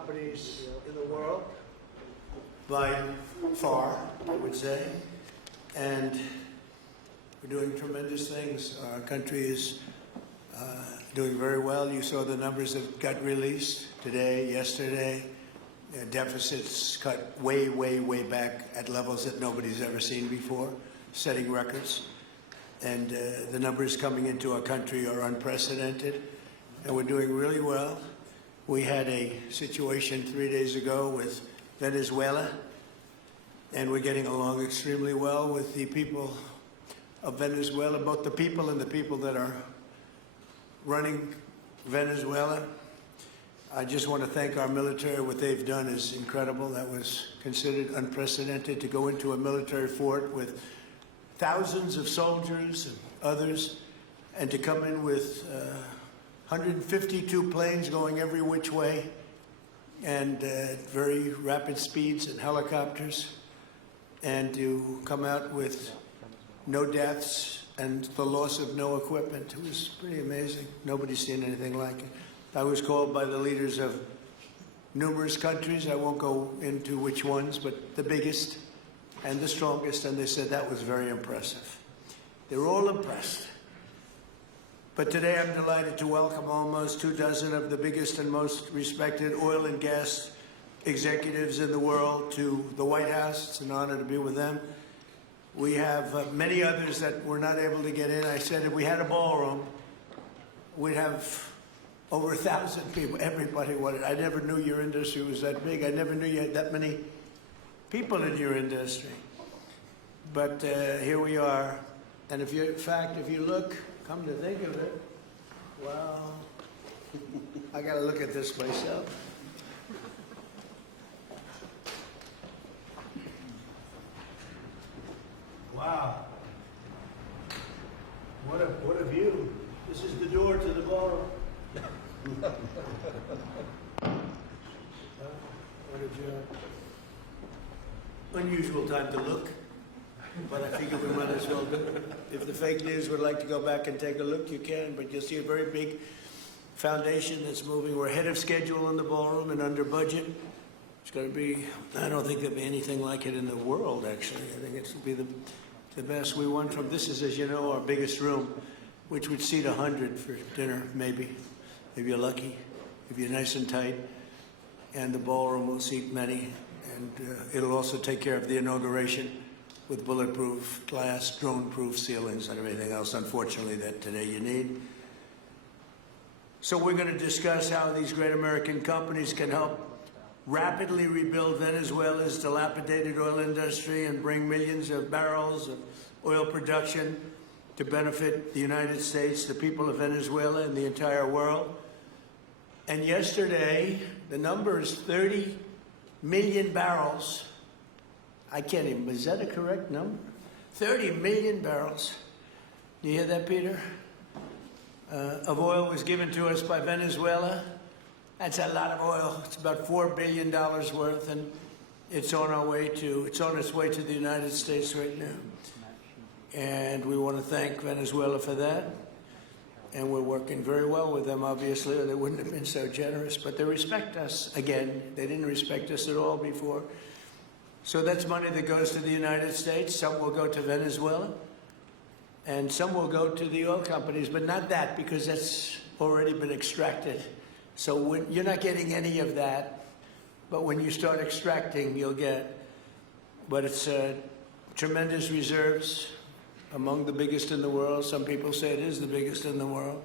companies in the world, by far, I would say. And we're doing tremendous things. Our country is doing very well. You saw the numbers that got released today, yesterday. Deficits cut way, way, way back at levels that nobody's ever seen before, setting records. And the numbers coming into our country are unprecedented, and we're doing really well. We had a situation 3 days ago with Venezuela, and we're getting along extremely well with the people of Venezuela, both the people and the people that are running Venezuela. I just want to thank our military. What they've done is incredible. That was considered unprecedented, to go into a military fort with thousands of soldiers and others, and to come in with 152 planes going every which way, and very rapid speeds, and helicopters, and to come out with no deaths and the loss of no equipment. It was pretty amazing. Nobody's seen anything like it. I was called by the leaders of numerous countries. I won't go into which ones, but the biggest and the strongest, and they said that was very impressive. They were all impressed. But today I'm delighted to welcome almost 24 of the biggest and most respected oil and gas executives in the world to the White House. It's an honor to be with them. We have many others that were not able to get in. I said if we had a ballroom, we'd have over 1,000 people. Everybody wanted. I never knew your industry was that big. I never knew you had that many people in your industry. But here we are. And if you, in fact, if you look, come to think of it, well, I got to look at this myself. Wow. What a view. This is the door to the ballroom. What a job. Unusual time to look, but I figure we might as well do it. If the fake news would like to go back and take a look, you can, but you'll see a very big foundation that's moving. We're ahead of schedule in the ballroom and under budget. It's going to be, I don't think there'll be anything like it in the world, actually. I think it's going to be the best. We won from, this is, as you know, our biggest room, which would seat 100 for dinner, maybe, if you're lucky, if you're nice and tight. And the ballroom will seat many. And it'll also take care of the inauguration with bulletproof glass, drone-proof ceilings, and everything else, unfortunately, that today you need. So we're going to discuss how these great American companies can help rapidly rebuild Venezuela's dilapidated oil industry and bring millions of barrels of oil production to benefit the United States, the people of Venezuela, and the entire world. And yesterday, the number is 30 million barrels. I can't even, is that a correct number? 30 million barrels. Do you hear that, Peter? Of oil was given to us by Venezuela. That's a lot of oil. It's about $4 billion worth, and it's on its way to the United States right now. And we want to thank Venezuela for that. And we're working very well with them, obviously, or they wouldn't have been so generous. But they respect us again. They didn't respect us at all before. So that's money that goes to the United States. Some will go to Venezuela. And some will go to the oil companies, but not that, because that's already been extracted. So you're not getting any of that. But when you start extracting, you'll get. But it's tremendous reserves, among the biggest in the world. Some people say it is the biggest in the world.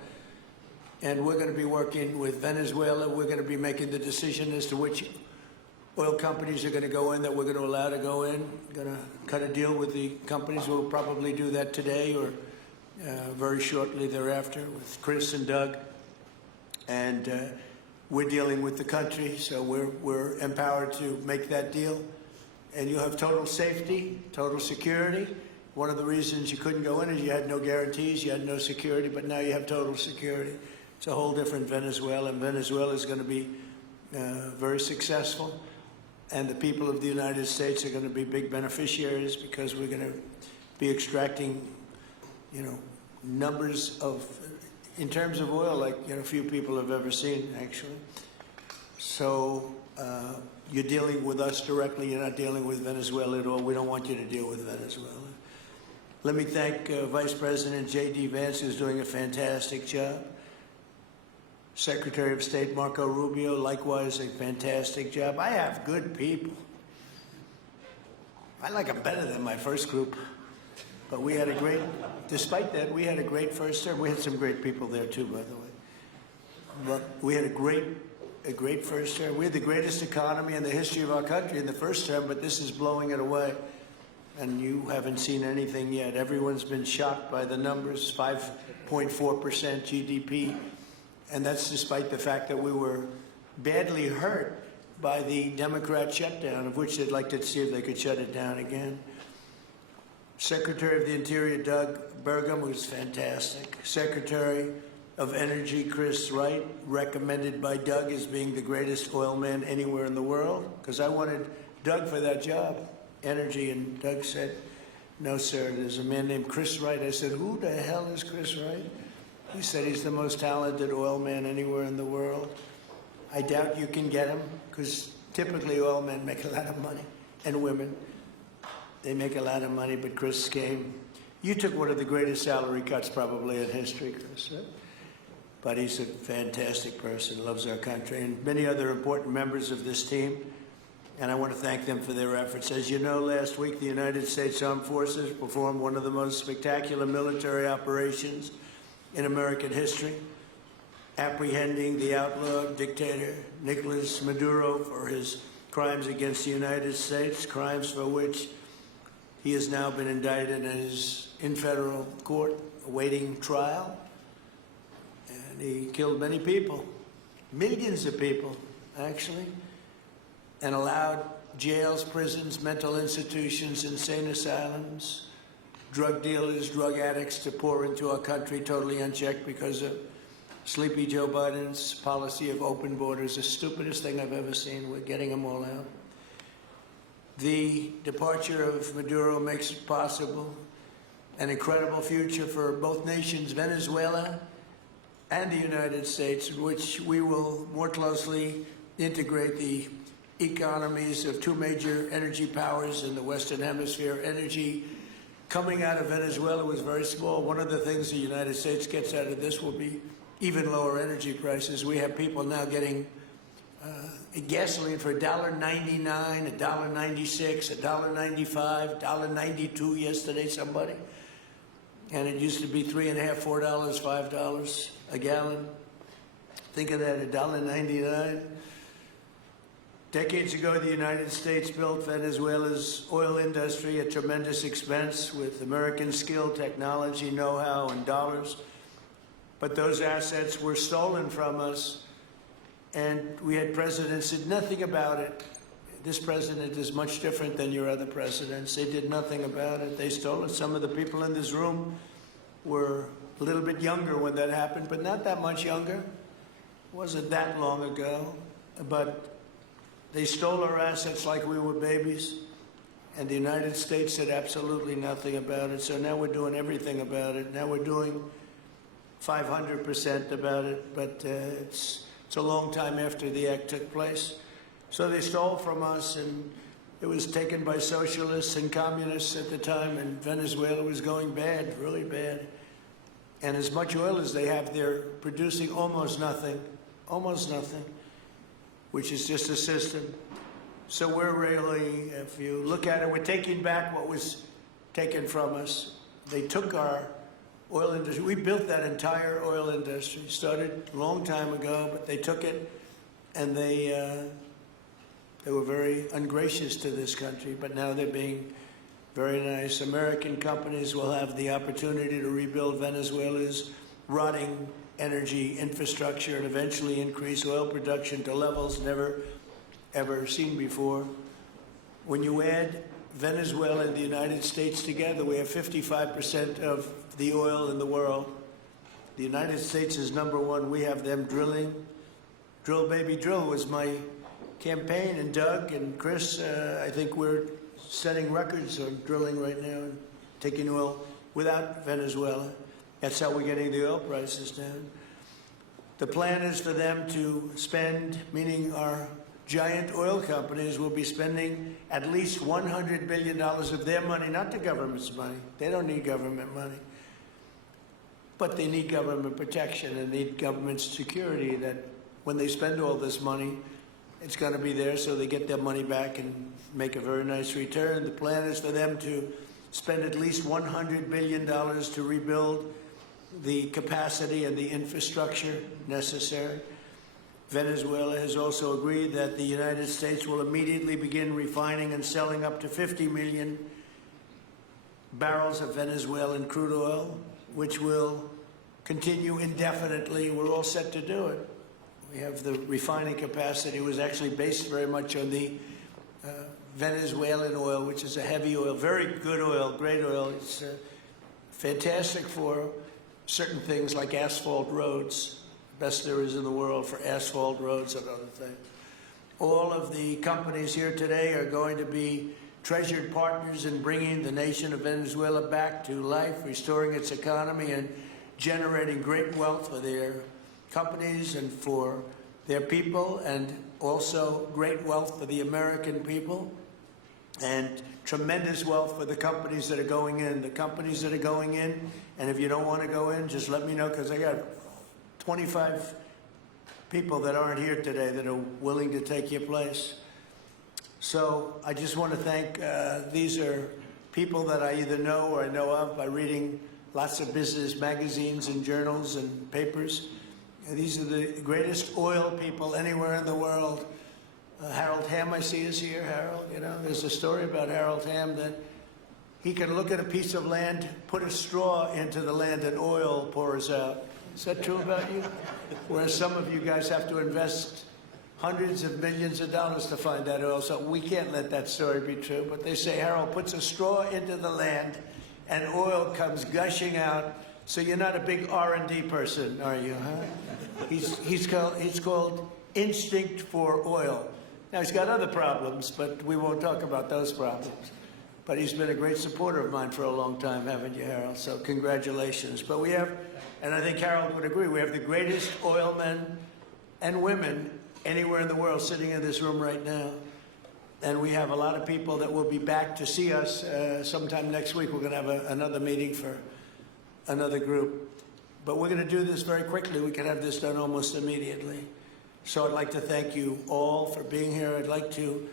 And we're going to be working with Venezuela. We're going to be making the decision as to which oil companies are going to go in, that we're going to allow to go in. Going to cut a deal with the companies. We'll probably do that today or very shortly thereafter with Chris and Doug. And we're dealing with the country, so we're empowered to make that deal. And you have total safety, total security. One of the reasons you couldn't go in is you had no guarantees, you had no security, but now you have total security. It's a whole different Venezuela, and Venezuela is going to be very successful. And the people of the United States are going to be big beneficiaries, because we're going to be extracting, numbers of, in terms of oil, like few people have ever seen, actually. So You're dealing with us directly. You're not dealing with Venezuela at all. We don't want you to deal with Venezuela. Let me thank Vice President J.D. Vance, who's doing a fantastic job. Secretary of State Marco Rubio, likewise, a fantastic job. I have good people. I like them better than my first group. But we had a great, despite that, we had a great first term. We had some great people there too, by the way. But we had a great first term. We had the greatest economy in the history of our country in the first term, but this is blowing it away. And you haven't seen anything yet. Everyone's been shocked by the numbers, 5.4% GDP. And that's despite the fact that we were badly hurt by the Democrat shutdown, of which they'd like to see if they could shut it down again. Secretary of the Interior, Doug Burgum, was fantastic. Secretary of Energy, Chris Wright, recommended by Doug as being the greatest oil man anywhere in the world, because I wanted Doug for that job, energy, and Doug said, no, sir, there's a man named Chris Wright. I said, who the hell is Chris Wright? He said he's the most talented oil man anywhere in the world. I doubt you can get him, because typically oil men make a lot of money, and women. They make a lot of money, but Chris came. You took one of the greatest salary cuts probably in history, Chris. Right? But he's a fantastic person, loves our country, and many other important members of this team. And I want to thank them for their efforts. As you know, last week the United States Armed Forces performed one of the most spectacular military operations in American history, apprehending the outlaw dictator Nicolas Maduro for his crimes against the United States, crimes for which he has now been indicted and is in federal court awaiting trial. And he killed many people, millions of people, actually, and allowed jails, prisons, mental institutions, insane asylums, drug dealers, drug addicts to pour into our country totally unchecked because of Sleepy Joe Biden's policy of open borders, the stupidest thing I've ever seen. We're getting them all out. The departure of Maduro makes it possible an incredible future for both nations, Venezuela and the United States, in which we will more closely integrate the economies of two major energy powers in the Western Hemisphere. Energy coming out of Venezuela was very small. One of the things the United States gets out of this will be even lower energy prices. We have people now getting gasoline for $1.99, $1.96, $1.95, $1.92 yesterday, somebody. And it used to be $3.50, $4, $5 a gallon. Think of that, $1.99. Decades ago, the United States built Venezuela's oil industry at tremendous expense with American skill, technology, know-how, and dollars. But those assets were stolen from us, and we had presidents who did nothing about it. This president is much different than your other presidents. They did nothing about it. They stole it. Some of the people in this room were a little bit younger when that happened, but not that much younger. It wasn't that long ago. But they stole our assets like we were babies, and the United States did absolutely nothing about it. So now we're doing everything about it. Now we're doing 500% about it, but it's a long time after the act took place. So they stole from us, and it was taken by socialists and communists at the time, and Venezuela was going bad, really bad. And as much oil as they have, they're producing almost nothing, which is just a system. So we're really, if you look at it, we're taking back what was taken from us. They took our oil industry. We built that entire oil industry. Started a long time ago, but they took it, and they were very ungracious to this country. But now they're being very nice. American companies will have the opportunity to rebuild Venezuela's rotting energy infrastructure and eventually increase oil production to levels never, ever seen before. When you add Venezuela and the United States together, we have 55% of the oil in the world. The United States is #1. We have them drilling. Drill, baby, drill was my campaign. And Doug and Chris, I think we're setting records on drilling right now and taking oil without Venezuela. That's how we're getting the oil prices down. The plan is for them to spend, meaning our giant oil companies will be spending at least $100 billion of their money, not the government's money. They don't need government money. But they need government protection and need government security that when they spend all this money, it's going to be there so they get their money back and make a very nice return. The plan is for them to spend at least $100 billion to rebuild the capacity and the infrastructure necessary. Venezuela has also agreed that the United States will immediately begin refining and selling up to 50 million barrels of Venezuelan crude oil, which will continue indefinitely. We're all set to do it. We have the refining capacity. It was actually based very much on the Venezuelan oil, which is a heavy oil, very good oil, great oil. It's fantastic for certain things like asphalt roads, best there is in the world for asphalt roads and other things. All of the companies here today are going to be treasured partners in bringing the nation of Venezuela back to life, restoring its economy and generating great wealth for their companies and for their people, and also great wealth for the American people, and tremendous wealth for the companies that are going in. The companies that are going in, and if you don't want to go in, just let me know, because I got 25 people that aren't here today that are willing to take your place. So I just want to thank, these are people that I either know or I know of by reading lots of business magazines and journals and papers. And these are the greatest oil people anywhere in the world. Harold Hamm, I see, is here. Harold, you know, there's a story about Harold Hamm that he can look at a piece of land, put a straw into the land, and oil pours out. Is that true about you? Whereas some of you guys have to invest hundreds of millions of dollars to find that oil, so we can't let that story be true. But they say Harold puts a straw into the land, and oil comes gushing out. So you're not a big R&D person, are you, huh? He's called Instinct for Oil. Now, he's got other problems, but we won't talk about those problems. But he's been a great supporter of mine for a long time, haven't you, Harold? So congratulations. But we have, and I think Harold would agree, we have the greatest oil men and women anywhere in the world sitting in this room right now. And we have a lot of people that will be back to see us sometime next week. We're going to have another meeting for another group. But we're going to do this very quickly. We can have this done almost immediately. So I'd like to thank you all for being here. I'd like to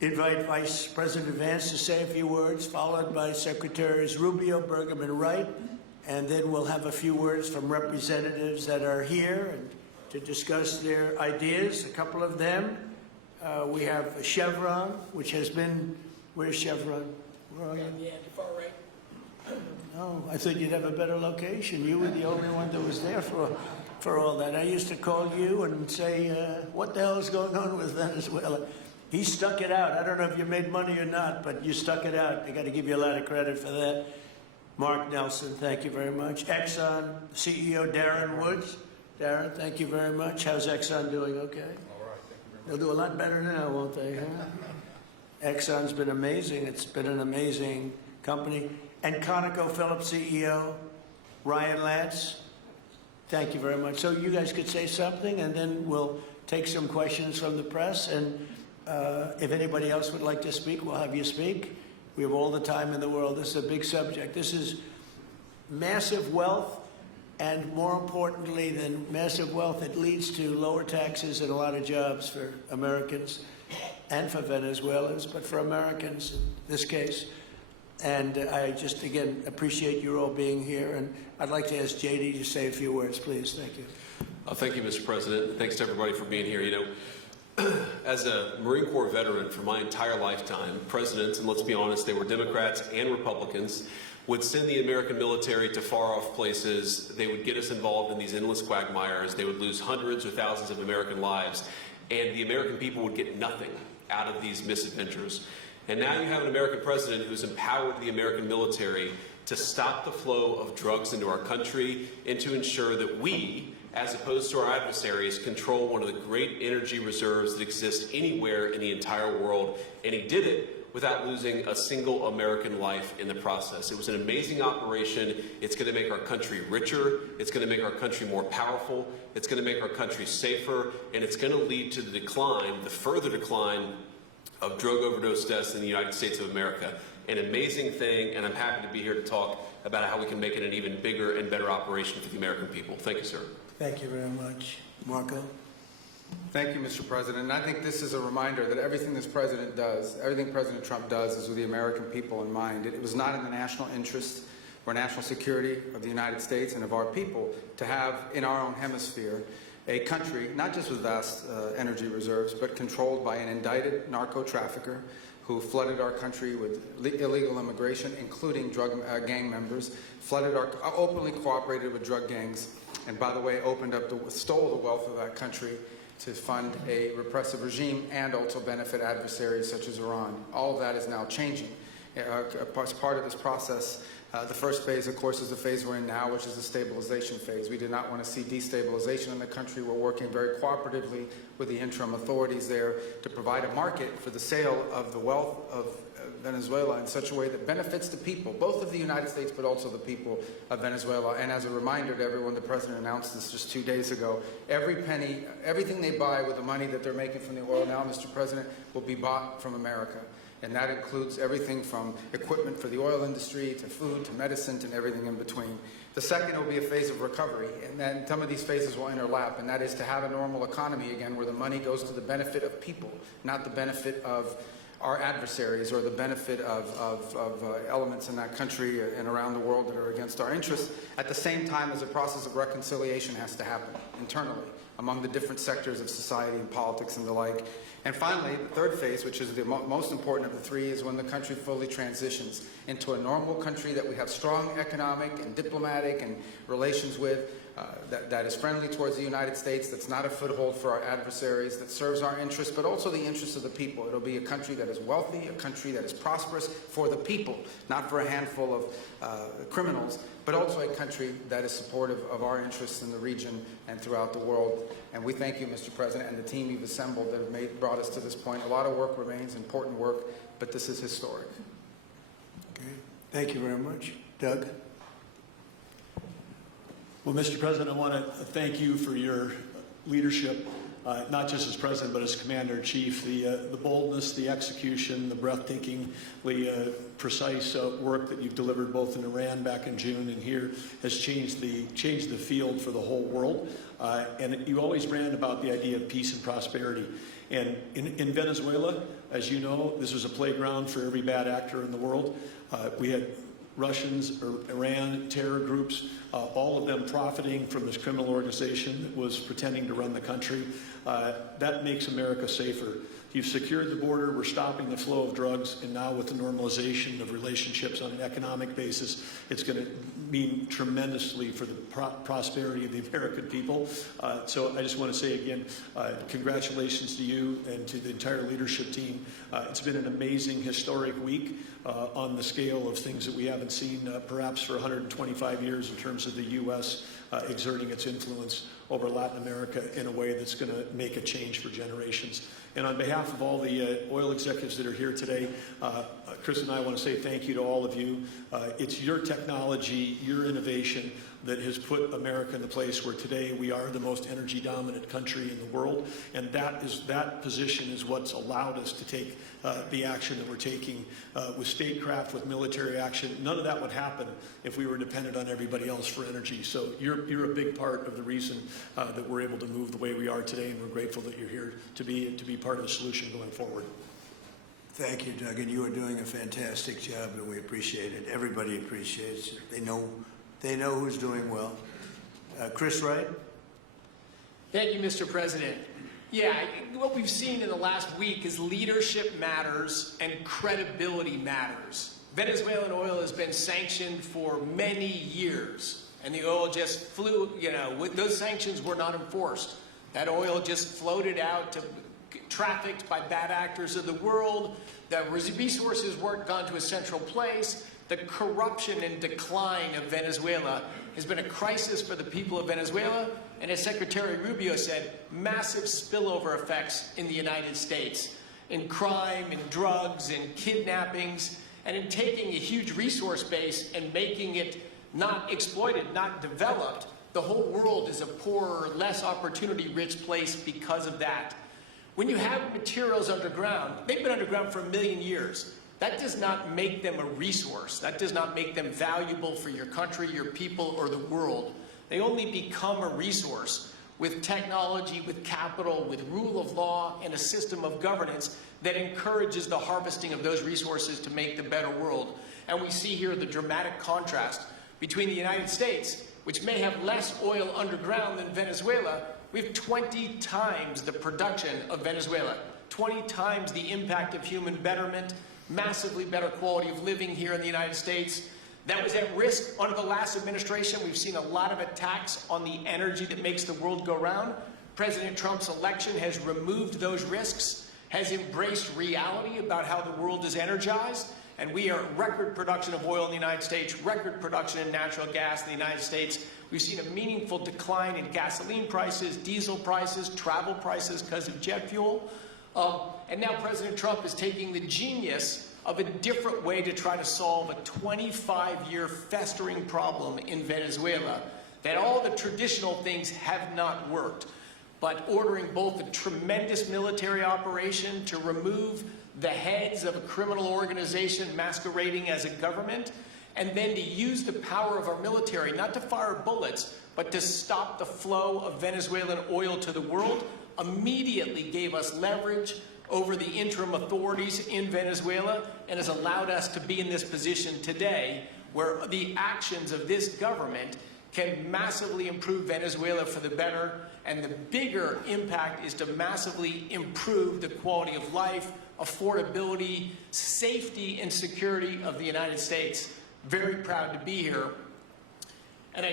invite Vice President Vance to say a few words, followed by Secretaries Rubio, Burgum, and Wright. And then we'll have a few words from representatives that are here and to discuss their ideas, a couple of them. We have Chevron, which has been, where's Chevron? Where are you? Yeah, far right. Oh, I thought you'd have a better location. You were the only one that was there for all that. I used to call you and say, what the hell is going on with Venezuela? He stuck it out. I don't know if you made money or not, but you stuck it out. I got to give you a lot of credit for that. Mark Nelson, thank you very much. Exxon CEO Darren Woods. Darren, thank you very much. How's Exxon doing? Okay? All right, thank you very much. They'll do a lot better now, won't they? Huh? Exxon's been amazing. It's been an amazing company. And ConocoPhillips CEO Ryan Lance, thank you very much. So you guys could say something, and then we'll take some questions from the press. And if anybody else would like to speak, we'll have you speak. We have all the time in the world. This is a big subject. This is massive wealth, and more importantly than massive wealth, it leads to lower taxes and a lot of jobs for Americans and for Venezuelans, but for Americans in this case. And I just, again, appreciate you all being here. And I'd like to ask JD to say a few words, please. Thank you. Thank you, Mr. President. Thanks to everybody for being here. You know, as a Marine Corps veteran for my entire lifetime, presidents, and let's be honest, they were Democrats and Republicans, would send the American military to far-off places. They would get us involved in these endless quagmires. They would lose hundreds or thousands of American lives, and the American people would get nothing out of these misadventures. And now you have an American president who's empowered the American military to stop the flow of drugs into our country and to ensure that we, as opposed to our adversaries, control one of the great energy reserves that exist anywhere in the entire world. And he did it without losing a single American life in the process. It was an amazing operation. It's going to make our country richer. It's going to make our country more powerful. It's going to make our country safer. And it's going to lead to the decline, the further decline of drug overdose deaths in the United States of America. An amazing thing, and I'm happy to be here to talk about how we can make it an even bigger and better operation for the American people. Thank you, sir. Thank you very much. Marco? Thank you, Mr. President. And I think this is a reminder that everything this president does, everything President Trump does, is with the American people in mind. It was not in the national interest or national security of the United States and of our people to have, in our own hemisphere, a country not just with vast energy reserves, but controlled by an indicted narco-trafficker who flooded our country with illegal immigration, including drug gang members, openly cooperated with drug gangs, and by the way, stole the wealth of that country to fund a repressive regime and also benefit adversaries such as Iran. All of that is now changing. As part of this process, the first phase, of course, is the phase we're in now, which is the stabilization phase. We do not want to see destabilization in the country. We're working very cooperatively with the interim authorities there to provide a market for the sale of the wealth of Venezuela in such a way that benefits the people, both of the United States, but also the people of Venezuela. And as a reminder to everyone, the President announced this just 2 days ago. Every penny, everything they buy with the money that they're making from the oil now, Mr. President, will be bought from America. And that includes everything from equipment for the oil industry to food to medicine and everything in between. The second will be a phase of recovery, and then some of these phases will interlap, and that is to have a normal economy again where the money goes to the benefit of people, not the benefit of our adversaries or the benefit of elements in that country and around the world that are against our interests, at the same time as a process of reconciliation has to happen internally among the different sectors of society and politics and the like. And finally, the third phase, which is the most important of the three, is when the country fully transitions into a normal country that we have strong economic and diplomatic and relations with, that is friendly towards the United States, that's not a foothold for our adversaries, that serves our interests, but also the interests of the people. It'll be a country that is wealthy, a country that is prosperous for the people, not for a handful of criminals, but also a country that is supportive of our interests in the region and throughout the world. And we thank you, Mr. President, and the team you've assembled that have brought us to this point. A lot of work remains, important work, but this is historic. Okay. Thank you very much. Doug? Well, Mr. President, I want to thank you for your leadership, not just as President, but as Commander-in-Chief. The boldness, the execution, the breathtakingly precise work that you've delivered both in Iran back in June and here has changed the field for the whole world. And you always ran about the idea of peace and prosperity. And in Venezuela, as you know, this was a playground for every bad actor in the world. We had Russians, or Iran, terror groups, all of them profiting from this criminal organization that was pretending to run the country. That makes America safer. You've secured the border, we're stopping the flow of drugs, and now with the normalization of relationships on an economic basis, it's going to mean tremendously for the prosperity of the American people. So I just want to say again, congratulations to you and to the entire leadership team. It's been an amazing, historic week on the scale of things that we haven't seen perhaps for 125 years in terms of the U.S. Exerting its influence over Latin America in a way that's going to make a change for generations. And on behalf of all the oil executives that are here today, Chris and I want to say thank you to all of you. It's your technology, your innovation that has put America in the place where today we are the most energy dominant country in the world. And that position is what's allowed us to take the action that we're taking with statecraft, with military action. None of that would happen if we were dependent on everybody else for energy. So you're a big part of the reason that we're able to move the way we are today, and we're grateful that you're here to be part of the solution going forward. Thank you, Doug, and you are doing a fantastic job, and we appreciate it. Everybody appreciates it. They know who's doing well. Chris Wright? Thank you, Mr. President. Yeah, what we've seen in the last week is leadership matters and credibility matters. Venezuelan oil has been sanctioned for many years, and the oil just flew, those sanctions were not enforced. That oil just floated out to trafficked by bad actors of the world. The resources weren't gone to a central place. The corruption and decline of Venezuela has been a crisis for the people of Venezuela, and as Secretary Rubio said, massive spillover effects in the United States. in crime, in drugs, in kidnappings, and in taking a huge resource base and making it not exploited, not developed. The whole world is a poorer, less opportunity-rich place because of that. When you have materials underground, they've been underground for 1 million years. That does not make them a resource. That does not make them valuable for your country, your people, or the world. They only become a resource with technology, with capital, with rule of law, and a system of governance that encourages the harvesting of those resources to make the better world. And we see here the dramatic contrast between the United States, which may have less oil underground than Venezuela. We have 20 times the production of Venezuela, 20 times the impact of human betterment, massively better quality of living here in the United States. That was at risk under the last administration. We've seen a lot of attacks on the energy that makes the world go round. President Trump's election has removed those risks, has embraced reality about how the world is energized, and we are at record production of oil in the United States, record production in natural gas in the United States. We've seen a meaningful decline in gasoline prices, diesel prices, travel prices because of jet fuel. And now President Trump is taking the genius of a different way to try to solve a 25-year festering problem in Venezuela, that all the traditional things have not worked, but ordering both a tremendous military operation to remove the heads of a criminal organization masquerading as a government, and then to use the power of our military, not to fire bullets, but to stop the flow of Venezuelan oil to the world, immediately gave us leverage over the interim authorities in Venezuela and has allowed us to be in this position today where the actions of this government can massively improve Venezuela for the better, and the bigger impact is to massively improve the quality of life, affordability, safety, and security of the United States. Very proud to be here. And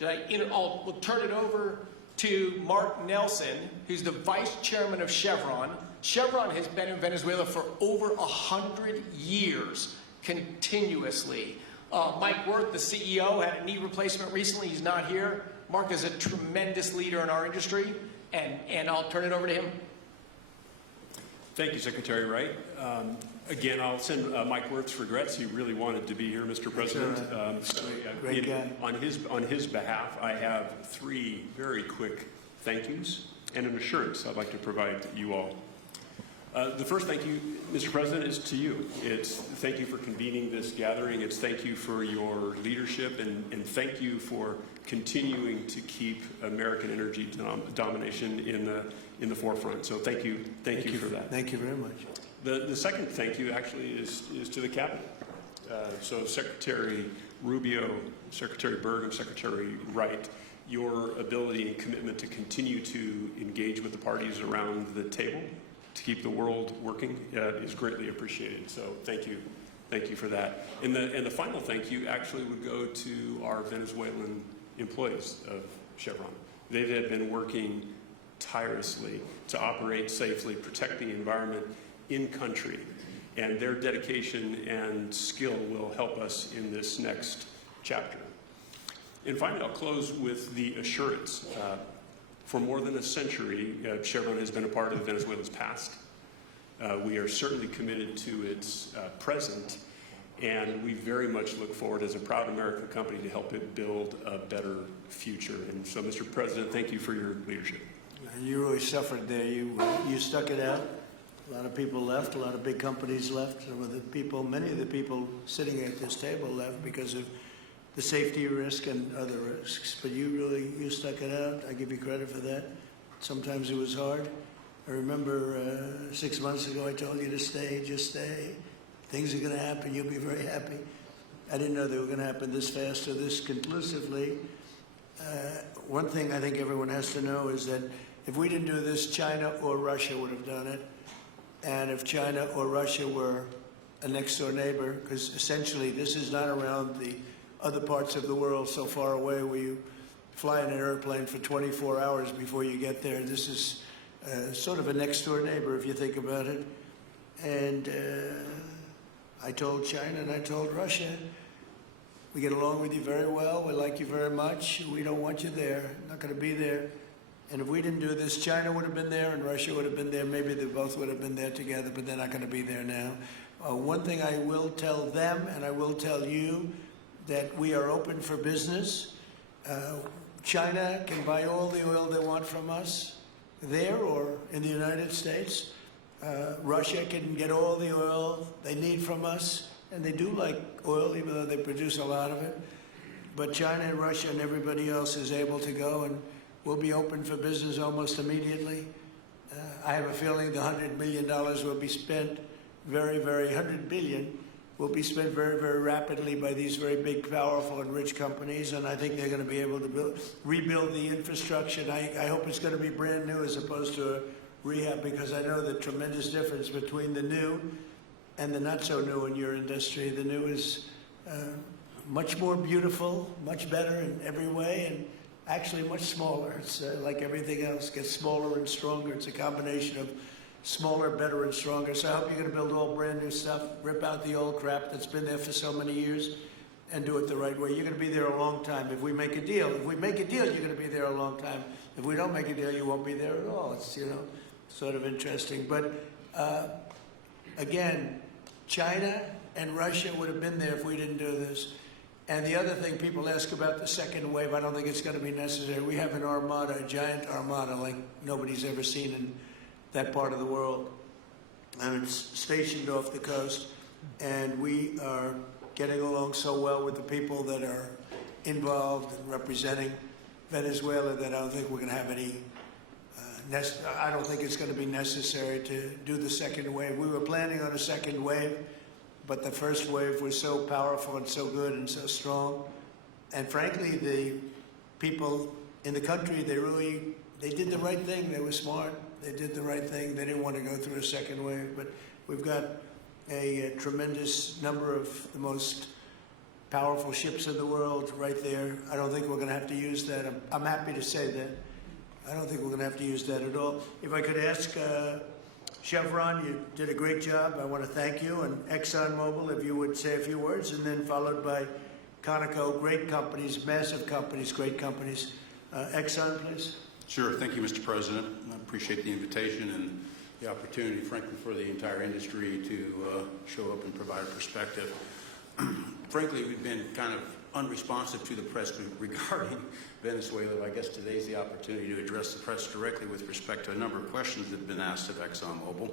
we'll turn it over to Mark Nelson, who's the vice chairman of Chevron. Chevron has been in Venezuela for over 100 years, continuously. Mike Wirth, the CEO, had a knee replacement recently. He's not here. Mark is a tremendous leader in our industry, and I'll turn it over to him. Thank you, Secretary Wright. Again, I'll send Mike Wirth's regrets. He really wanted to be here, Mr. President. Great guy. On his behalf, I have 3 very quick thank yous and an assurance I'd like to provide to you all. The first thank you, Mr. President, is to you. It's thank you for convening this gathering. It's thank you for your leadership, and thank you for continuing to keep American energy domination in the forefront. So thank you for that. Thank you very much. The second thank you actually is to the cabinet. So Secretary Rubio, Secretary Berg, and Secretary Wright, your ability and commitment to continue to engage with the parties around the table to keep the world working is greatly appreciated. So thank you for that. And the final thank you actually would go to our Venezuelan employees of Chevron. They have been working tirelessly to operate safely, protect the environment in country, and their dedication and skill will help us in this next chapter. And finally, I'll close with the assurance. For more than a century, Chevron has been a part of Venezuela's past. We are certainly committed to its present, and we very much look forward as a proud American company to help it build a better future. And so, Mr. President, thank you for your leadership. You really suffered there. You stuck it out. A lot of people left. A lot of big companies left. Many of the people sitting at this table left because of the safety risk and other risks. But you stuck it out. I give you credit for that. Sometimes it was hard. I remember 6 months ago I told you to stay, just stay. Things are going to happen. You'll be very happy. I didn't know they were going to happen this fast or this conclusively. One thing I think everyone has to know is that if we didn't do this, China or Russia would have done it. And if China or Russia were a next-door neighbor, because essentially this is not around the other parts of the world so far away where you fly in an airplane for 24 hours before you get there. This is sort of a next-door neighbor if you think about it. And I told China and I told Russia, we get along with you very well. We like you very much. We don't want you there. Not going to be there. And if we didn't do this, China would have been there and Russia would have been there. Maybe they both would have been there together, but they're not going to be there now. One thing I will tell them, and I will tell you, that we are open for business. China can buy all the oil they want from us there or in the United States. Russia can get all the oil they need from us, and they do like oil, even though they produce a lot of it. But China and Russia and everybody else is able to go, and we'll be open for business almost immediately. I have a feeling the $100 million will be spent $100 billion will be spent very, very rapidly by these very big, powerful, and rich companies, and I think they're going to be able to rebuild the infrastructure. And I hope it's going to be brand new as opposed to a rehab, because I know the tremendous difference between the new and the not so new in your industry. The new is much more beautiful, much better in every way, and actually much smaller. It's like everything else, gets smaller and stronger. It's a combination of smaller, better, and stronger. So I hope you're going to build all brand new stuff, rip out the old crap that's been there for so many years, and do it the right way. You're going to be there a long time if we make a deal. If we make a deal, you're going to be there a long time. If we don't make a deal, you won't be there at all. It's, sort of interesting. But again, China and Russia would have been there if we didn't do this. And the other thing, people ask about the second wave. I don't think it's going to be necessary. We have an armada, a giant armada like nobody's ever seen in that part of the world. And it's stationed off the coast. And we are getting along so well with the people that are involved in representing Venezuela that I don't think we're going to have any, I don't think it's going to be necessary to do the second wave. We were planning on a second wave, but the first wave was so powerful and so good and so strong. And frankly, the people in the country, they did the right thing. They were smart. They did the right thing. They didn't want to go through a second wave. But we've got a tremendous number of the most powerful ships in the world right there. I don't think we're going to have to use that. I'm happy to say that. I don't think we're going to have to use that at all. If I could ask Chevron, you did a great job. I want to thank you. And ExxonMobil, if you would say a few words, and then followed by Conoco, great companies, massive companies, great companies. Exxon, please. Sure. Thank you, Mr. President. I appreciate the invitation and the opportunity, frankly, for the entire industry to show up and provide a perspective. Frankly, we've been kind of unresponsive to the press regarding Venezuela. I guess today's the opportunity to address the press directly with respect to a number of questions that have been asked of ExxonMobil.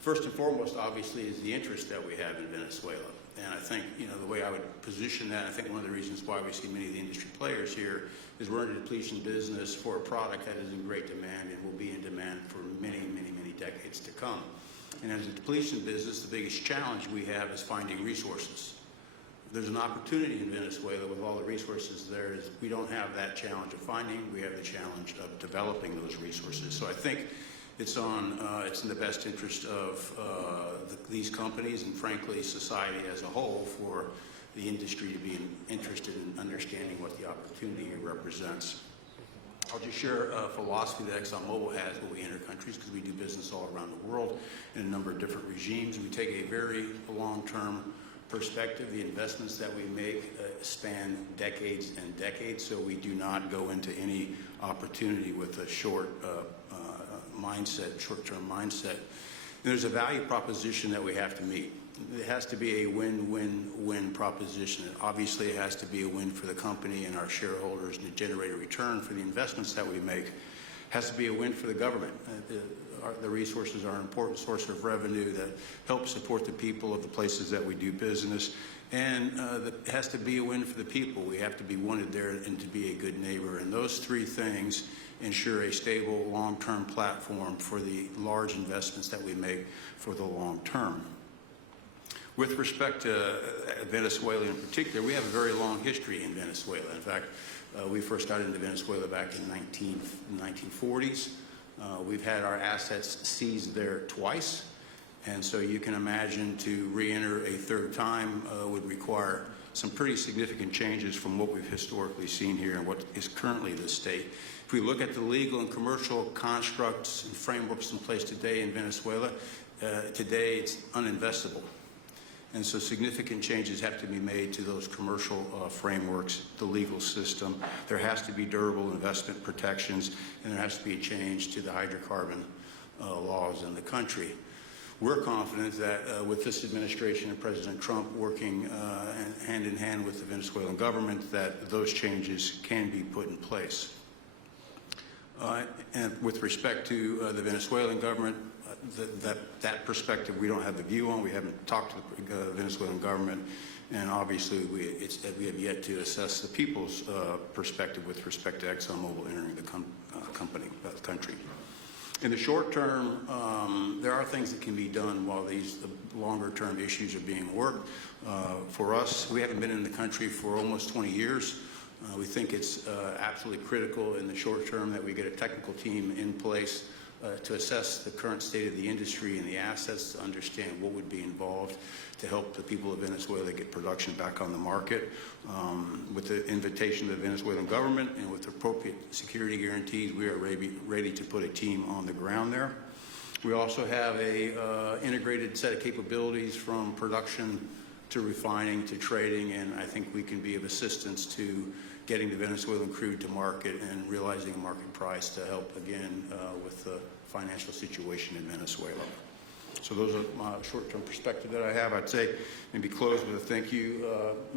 First and foremost, obviously, is the interest that we have in Venezuela. And I think, the way I would position that, I think one of the reasons why we see many of the industry players here is we're in a depletion business for a product that is in great demand and will be in demand for many, many, many decades to come. And as a depletion business, the biggest challenge we have is finding resources. There's an opportunity in Venezuela with all the resources there. Is we don't have that challenge of finding. We have the challenge of developing those resources. So I think it's in the best interest of these companies and, frankly, society as a whole for the industry to be interested in understanding what the opportunity here represents. I'll just share a philosophy that ExxonMobil has when we enter countries, because we do business all around the world in a number of different regimes. We take a very long-term perspective. The investments that we make span decades and decades, so we do not go into any opportunity with a short-term mindset. And there's a value proposition that we have to meet. It has to be a win-win-win proposition. Obviously, it has to be a win for the company and our shareholders and to generate a return for the investments that we make. It has to be a win for the government. The resources are an important source of revenue that helps support the people of the places that we do business. And it has to be a win for the people. We have to be wanted there and to be a good neighbor. And those three things ensure a stable, long-term platform for the large investments that we make for the long term. With respect to Venezuela in particular, we have a very long history in Venezuela. In fact, we first got into Venezuela back in the 1940s. We've had our assets seized there twice. And so you can imagine to re-enter a third time would require some pretty significant changes from what we've historically seen here and what is currently the state. If we look at the legal and commercial constructs and frameworks in place today in Venezuela, today it's uninvestable. And so significant changes have to be made to those commercial frameworks, the legal system. There has to be durable investment protections, and there has to be a change to the hydrocarbon laws in the country. We're confident that with this administration and President Trump working hand in hand with the Venezuelan government, that those changes can be put in place. And with respect to the Venezuelan government, that perspective we don't have the view on. We haven't talked to the Venezuelan government, and obviously we have yet to assess the people's perspective with respect to ExxonMobil entering the country. In the short term, there are things that can be done while the longer-term issues are being worked. For us, we haven't been in the country for almost 20 years. We think it's absolutely critical in the short term that we get a technical team in place to assess the current state of the industry and the assets, to understand what would be involved to help the people of Venezuela get production back on the market. With the invitation of the Venezuelan government and with appropriate security guarantees, we are ready to put a team on the ground there. We also have a integrated set of capabilities from production to refining to trading, and I think we can be of assistance to getting the Venezuelan crude to market and realizing a market price to help, again, with the financial situation in Venezuela. So those are my short-term perspective that I have. I'd say maybe close with a thank you,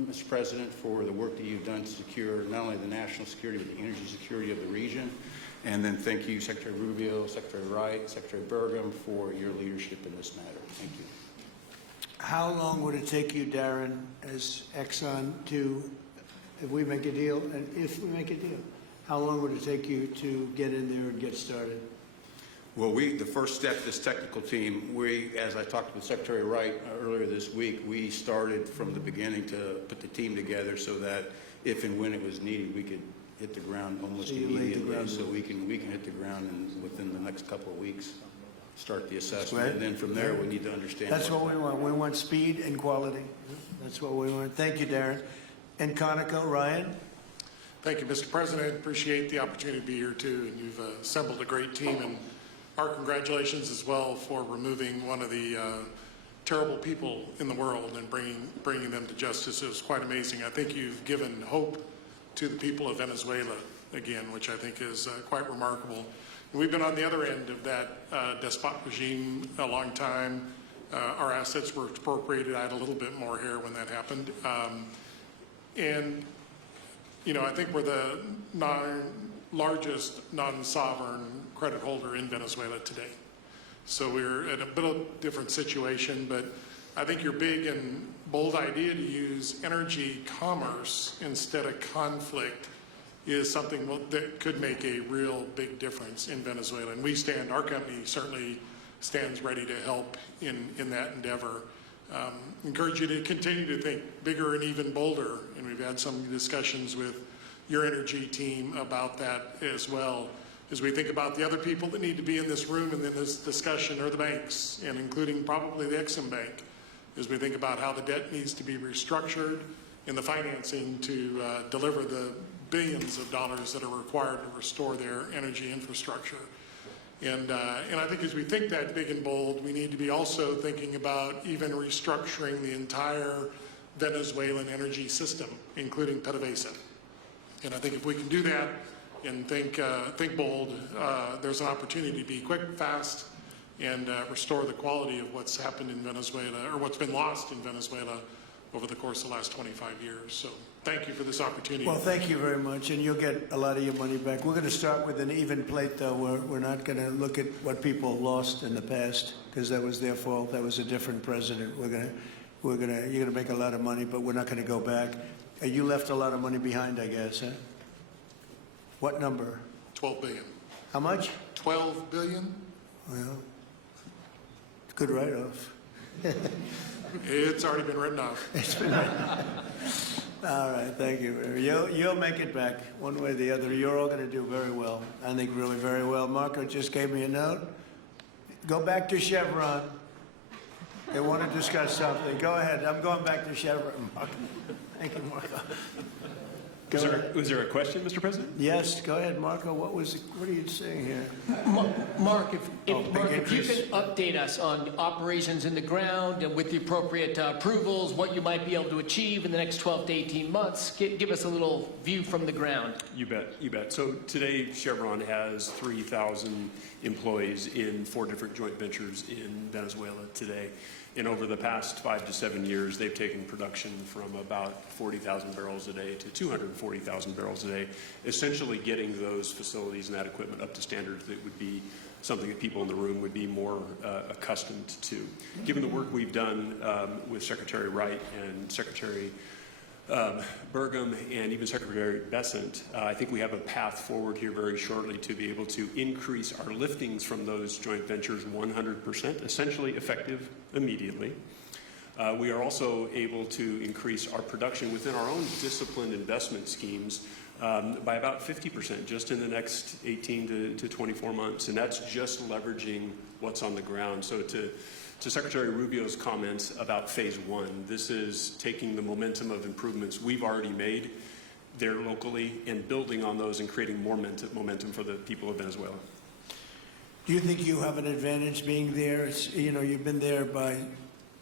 Mr. President, for the work that you've done to secure not only the national security, but the energy security of the region. And then thank you, Secretary Rubio, Secretary Wright, Secretary Burgum, for your leadership in this matter. Thank you. How long would it take you, Darren, as Exxon to, if we make a deal, how long would it take you to get in there and get started? Well, the first step, this technical team, as I talked with Secretary Wright earlier this week, we started from the beginning to put the team together so that if and when it was needed, we could hit the ground almost immediately. So we can hit the ground within the next couple of weeks, start the assessment. And then from there, we need to understand. That's what we want. We want speed and quality. That's what we want. Thank you, Darren. And Conoco, Ryan? Thank you, Mr. President. Appreciate the opportunity to be here, too. And you've assembled a great team. And our congratulations as well for removing one of the terrible people in the world and bringing them to justice. It was quite amazing. I think you've given hope to the people of Venezuela again, which I think is quite remarkable. And we've been on the other end of that despot regime a long time. Our assets were expropriated. I had a little bit more hair when that happened. And, you know, I think we're the largest non-sovereign credit holder in Venezuela today. So we're in a bit of a different situation, but I think your big and bold idea to use energy commerce instead of conflict is something that could make a real big difference in Venezuela. And our company certainly stands ready to help in that endeavor. Encourage you to continue to think bigger and even bolder. And we've had some discussions with your energy team about that as well. As we think about the other people that need to be in this room and in this discussion are the banks, and including probably the Exim Bank, as we think about how the debt needs to be restructured and the financing to deliver the billions of dollars that are required to restore their energy infrastructure. And I think as we think that big and bold, we need to be also thinking about even restructuring the entire Venezuelan energy system, including PDVSA. And I think if we can do that and think bold, there's an opportunity to be quick, fast, and restore the quality of what's happened in Venezuela, or what's been lost in Venezuela over the course of the last 25 years. So thank you for this opportunity. Well, thank you very much, and you'll get a lot of your money back. We're going to start with an even plate, though. We're not going to look at what people lost in the past, because that was their fault. That was a different president. You're going to make a lot of money, but we're not going to go back. You left a lot of money behind, I guess, huh? What number? 12 billion. How much? 12 billion? Well, good write-off. It's already been written off. It's been all right, thank you. You'll make it back one way or the other. You're all going to do very well. I think really very well. Marco just gave me a note. Go back to Chevron. They want to discuss something. Go ahead. I'm going back to Chevron, Marco. Thank you, Marco. Go ahead. Was there a question, Mr. President? Yes, go ahead, Marco. What are you saying here? Mark, Oh, Mark, big if you interest. can update us on operations in the ground and with the appropriate approvals, what you might be able to achieve in the next 12 to 18 months, give us a little view from the ground. You bet, you bet. So today Chevron has 3,000 employees in 4 different joint ventures in Venezuela today. And over the past 5 to 7 years, they've taken production from about 40,000 barrels a day to 240,000 barrels a day, essentially getting those facilities and that equipment up to standards that would be something that people in the room would be more accustomed to. Given the work we've done with Secretary Wright and Secretary Burgum and even Secretary Bessent, I think we have a path forward here very shortly to be able to increase our liftings from those joint ventures 100%, essentially effective immediately. We are also able to increase our production within our own disciplined investment schemes by about 50% just in the next 18 to 24 months, and that's just leveraging what's on the ground. So to Secretary Rubio's comments about phase 1, this is taking the momentum of improvements we've already made there locally and building on those and creating more momentum for the people of Venezuela. Do you think you have an advantage being there? You've been there by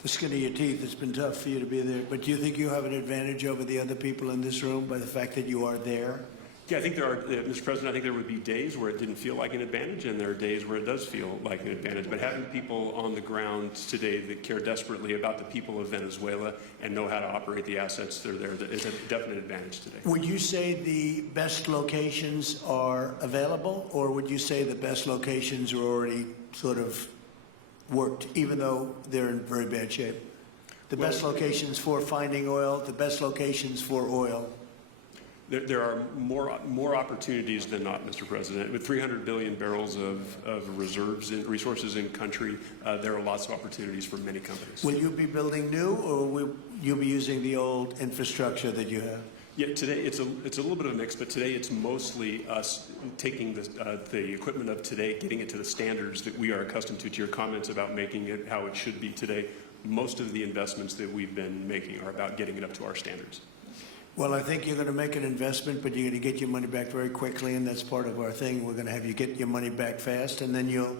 the skin of your teeth. It's been tough for you to be there. But do you think you have an advantage over the other people in this room by the fact that you are there? Yeah, I think there are, Mr. President, I think there would be days where it didn't feel like an advantage, and there are days where it does feel like an advantage. But having people on the ground today that care desperately about the people of Venezuela and know how to operate the assets that are there is a definite advantage today. Would you say the best locations are available, or would you say the best locations are already sort of worked, even though they're in very bad shape? The best locations for finding oil, the best locations for oil. There are more opportunities than not, Mr. President. With 300 billion barrels of reserves and resources in country, there are lots of opportunities for many companies. Will you be building new, or will you be using the old infrastructure that you have? Yeah, today it's a little bit of a mix, but today it's mostly us taking the equipment of today, getting it to the standards that we are accustomed to your comments about making it how it should be today. Most of the investments that we've been making are about getting it up to our standards. Well, I think you're going to make an investment, but you're going to get your money back very quickly, and that's part of our thing. We're going to have you get your money back fast, and then you'll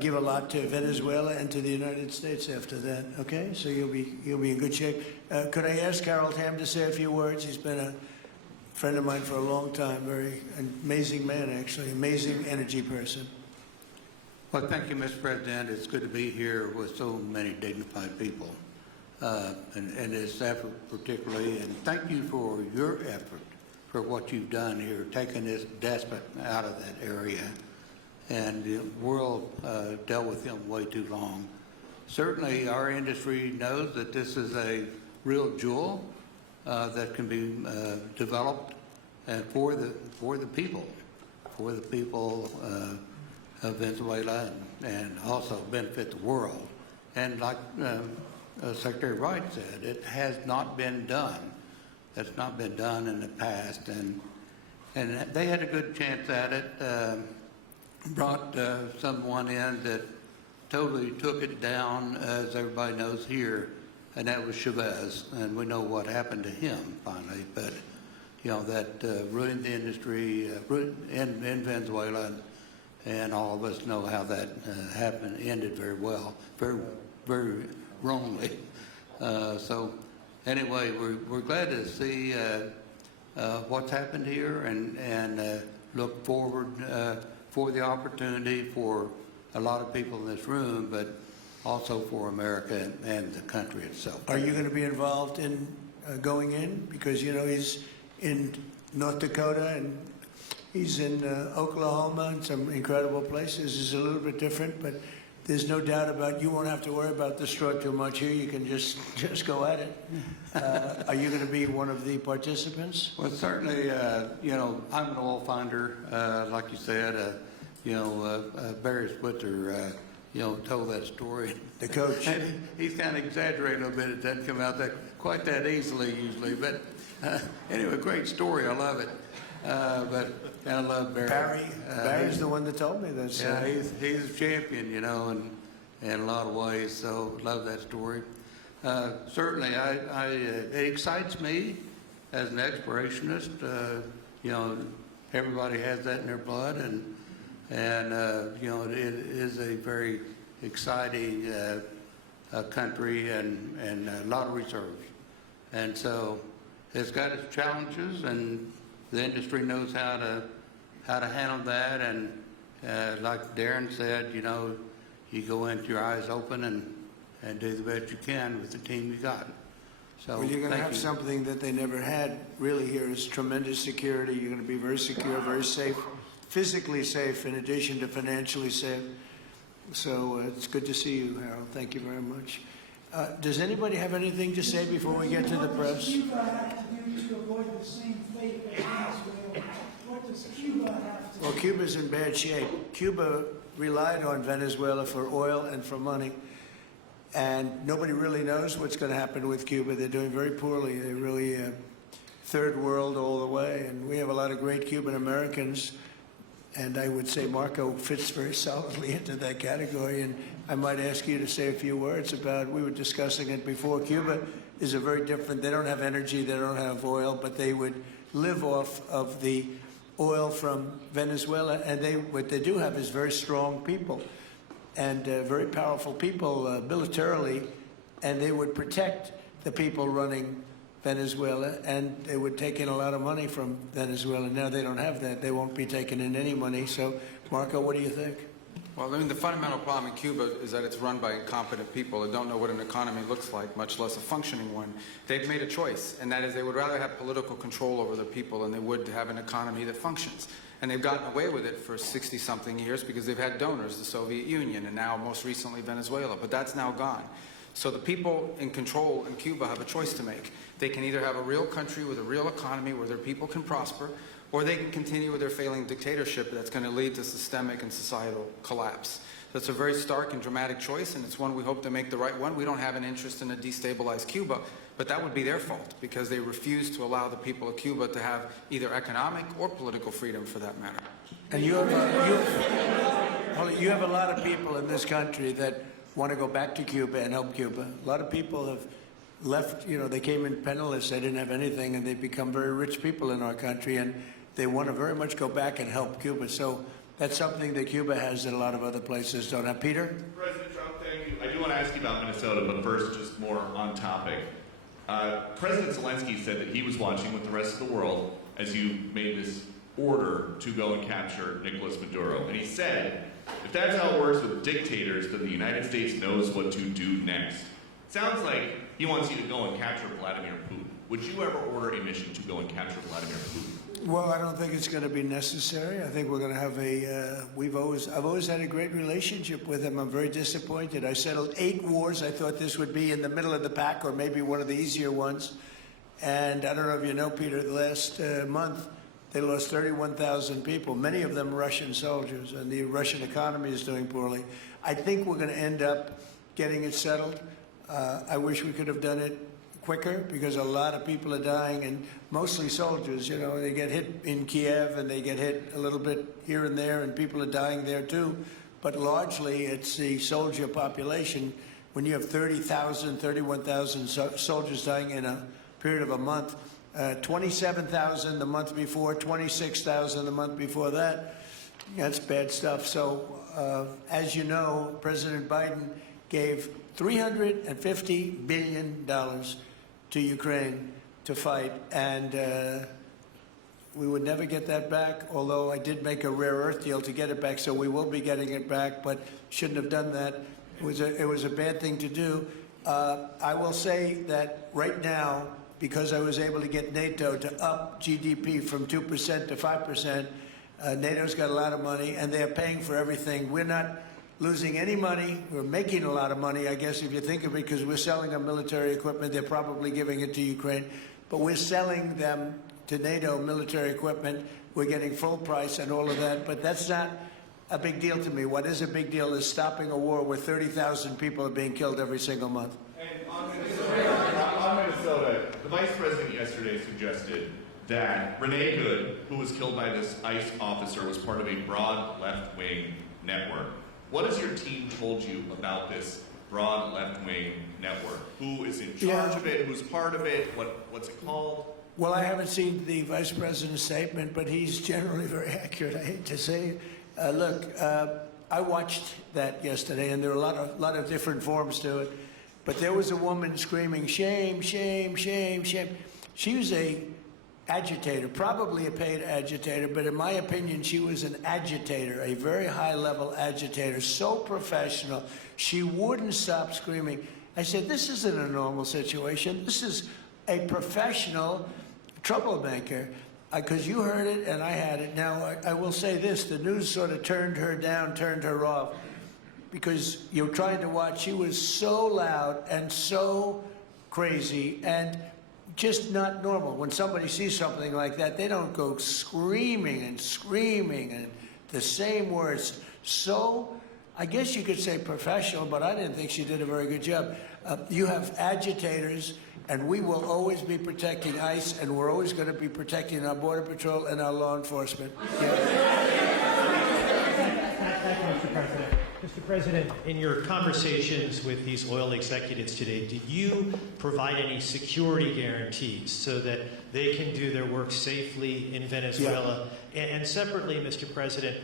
give a lot to Venezuela and to the United States after that. Okay, so you'll be in good shape. Could I ask Harold Hamm to say a few words? He's been a friend of mine for a long time. Very amazing man, actually, amazing energy person. Well, thank you, Mr. President. It's good to be here with so many dignified people. And this effort particularly, and thank you for your effort for what you've done here, taking this despot out of that area. And the world dealt with him way too long. Certainly our industry knows that this is a real jewel that can be developed for the people of Venezuela, and also benefit the world. And like Secretary Wright said, it has not been done. That's not been done in the past, and they had a good chance at it. Brought someone in that totally took it down, as everybody knows here, and that was Chavez, and we know what happened to him finally. But that ruined the industry in Venezuela, and all of us know how that ended very well, very wrongly. So anyway, we're glad to see what's happened here, and look forward for the opportunity for a lot of people in this room, but also for America and the country itself. Are you going to be involved in going in? Because, he's in North Dakota and he's in Oklahoma and some incredible places. It's a little bit different, but there's no doubt about you won't have to worry about the straw too much here. You can just go at it. Are you going to be one of the participants? Well, certainly, I'm an oil finder, like you said. Barry Switzer, told that story. The coach. And he's kind of exaggerating a little bit. It doesn't come out quite that easily usually. But anyway, great story. I love it. But I love Barry. Barry's the one that told me this. Yeah, he's a champion, in a lot of ways. So love that story. Certainly, it excites me as an explorationist, you know, everybody has that in their blood, and you know, it is a very exciting country and a lot of reserves. And so it's got its challenges, and the industry knows how to handle that. And like Darren said, you know, you go into your eyes open and do the best you can with the team you got. So Well, you're going to thank have you. something that they never had really here is tremendous security. You're going to be very secure, very safe, physically safe in addition to financially safe. So it's good to see you, Harold. Thank you very much. Does anybody have anything to say before we get to the press? What does Cuba have to do to avoid the same fate as Venezuela? What does Cuba have to do? Well, Cuba's in bad shape. Cuba relied on Venezuela for oil and for money. And nobody really knows what's going to happen with Cuba. They're doing very poorly. They're really third world all the way. And we have a lot of great Cuban Americans. And I would say Marco fits very solidly into that category. And I might ask you to say a few words about, we were discussing it before, Cuba is a very different, they don't have energy, they don't have oil, but they would live off of the oil from Venezuela. And what they do have is very strong people and very powerful people militarily, and they would protect the people running Venezuela, and they would take in a lot of money from Venezuela. Now they don't have that. They won't be taking in any money. So, Marco, what do you think? Well, I mean, the fundamental problem in Cuba is that it's run by incompetent people that don't know what an economy looks like, much less a functioning one. They've made a choice, and that is they would rather have political control over their people than they would have an economy that functions. And they've gotten away with it for 60-something years because they've had donors, the Soviet Union, and now most recently Venezuela. But that's now gone. So the people in control in Cuba have a choice to make. They can either have a real country with a real economy where their people can prosper, or they can continue with their failing dictatorship that's going to lead to systemic and societal collapse. That's a very stark and dramatic choice, and it's one we hope to make the right one. We don't have an interest in a destabilized Cuba, but that would be their fault because they refuse to allow the people of Cuba to have either economic or political freedom for that matter. And you have a lot of people in this country that want to go back to Cuba and help Cuba. A lot of people have left, you know, they came in penniless, they didn't have anything, and they've become very rich people in our country, and they want to very much go back and help Cuba. So that's something that Cuba has that a lot of other places don't have. Peter? President Trump, thank you. I do want to ask you about Minnesota, but first, just more on topic. President Zelensky said that he was watching with the rest of the world as you made this order to go and capture Nicolas Maduro. And he said, if that's how it works with dictators, then the United States knows what to do next. Sounds like he wants you to go and capture Vladimir Putin. Would you ever order a mission to go and capture Vladimir Putin? Well, I don't think it's going to be necessary. I think we're going to have I've always had a great relationship with him. I'm very disappointed. I settled 8 wars. I thought this would be in the middle of the pack or maybe one of the easier ones. And I don't know if you know, Peter, the last month they lost 31,000 people, many of them Russian soldiers, and the Russian economy is doing poorly. I think we're going to end up getting it settled. I wish we could have done it quicker because a lot of people are dying, and mostly soldiers. You know, they get hit in Kiev and they get hit a little bit here and there, and people are dying there too. But largely, it's the soldier population. When you have 30,000, 31,000 soldiers dying in a period of a month, 27,000 the month before, 26,000 the month before that, that's bad stuff. So, as you know, President Biden gave $350 billion to Ukraine to fight, and we would never get that back, although I did make a rare earth deal to get it back, so we will be getting it back, but shouldn't have done that. It was a bad thing to do. I will say that right now, because I was able to get NATO to up GDP from 2% to 5%, NATO's got a lot of money, and they're paying for everything. We're not losing any money. We're making a lot of money, I guess, if you think of it, because we're selling them military equipment. They're probably giving it to Ukraine. But we're selling them to NATO military equipment. We're getting full price and all of that. But that's not a big deal to me. What is a big deal is stopping a war where 30,000 people are being killed every single month. And on Minnesota, the vice president yesterday suggested that Renee Good, who was killed by this ICE officer, was part of a broad left-wing network. What has your team told you about this broad left-wing network? Who is in charge of it? Who's part of it? What's it called? Well, I haven't seen the Vice President's statement, but he's generally very accurate. I hate to say it. Look, I watched that yesterday, and there are a lot of different forms to it. But there was a woman screaming, shame, shame, shame, shame. She was a agitator, probably a paid agitator, but in my opinion, she was an agitator, a very high-level agitator, so professional. She wouldn't stop screaming. I said, this isn't a normal situation. This is a professional troublemaker. Because you heard it and I had it. Now, I will say this, the news sort of turned her down, turned her off, because you're trying to watch. She was so loud and so crazy and just not normal. When somebody sees something like that, they don't go screaming and screaming and the same words. So, I guess you could say professional, but I didn't think she did a very good job. You have agitators, and we will always be protecting ICE, and we're always going to be protecting our Border Patrol and our law enforcement. Yeah. Thank you, Mr. President. Mr. President, in your conversations with these oil executives today, did you provide any security guarantees so that they can do their work safely in Venezuela? Yeah. And separately, Mr. President,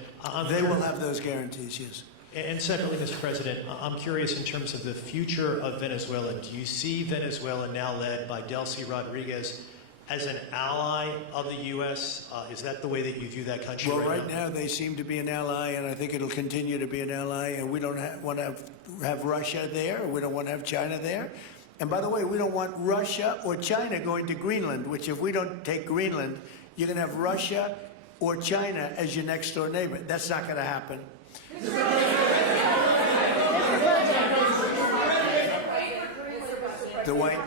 they will have those guarantees, yes. And separately, Mr. President, I'm curious in terms of the future of Venezuela. Do you see Venezuela, now led by Delcy Rodriguez, as an ally of the U.S.? Is that the way that you view that country right now? They seem to be an ally, and I think it'll continue to be an ally, and we don't want to have Russia there. We don't want to have China there. And by the way, we don't want Russia or China going to Greenland, which if we don't take Greenland, you're going to have Russia or China as your next-door neighbor. That's not going to happen. The white...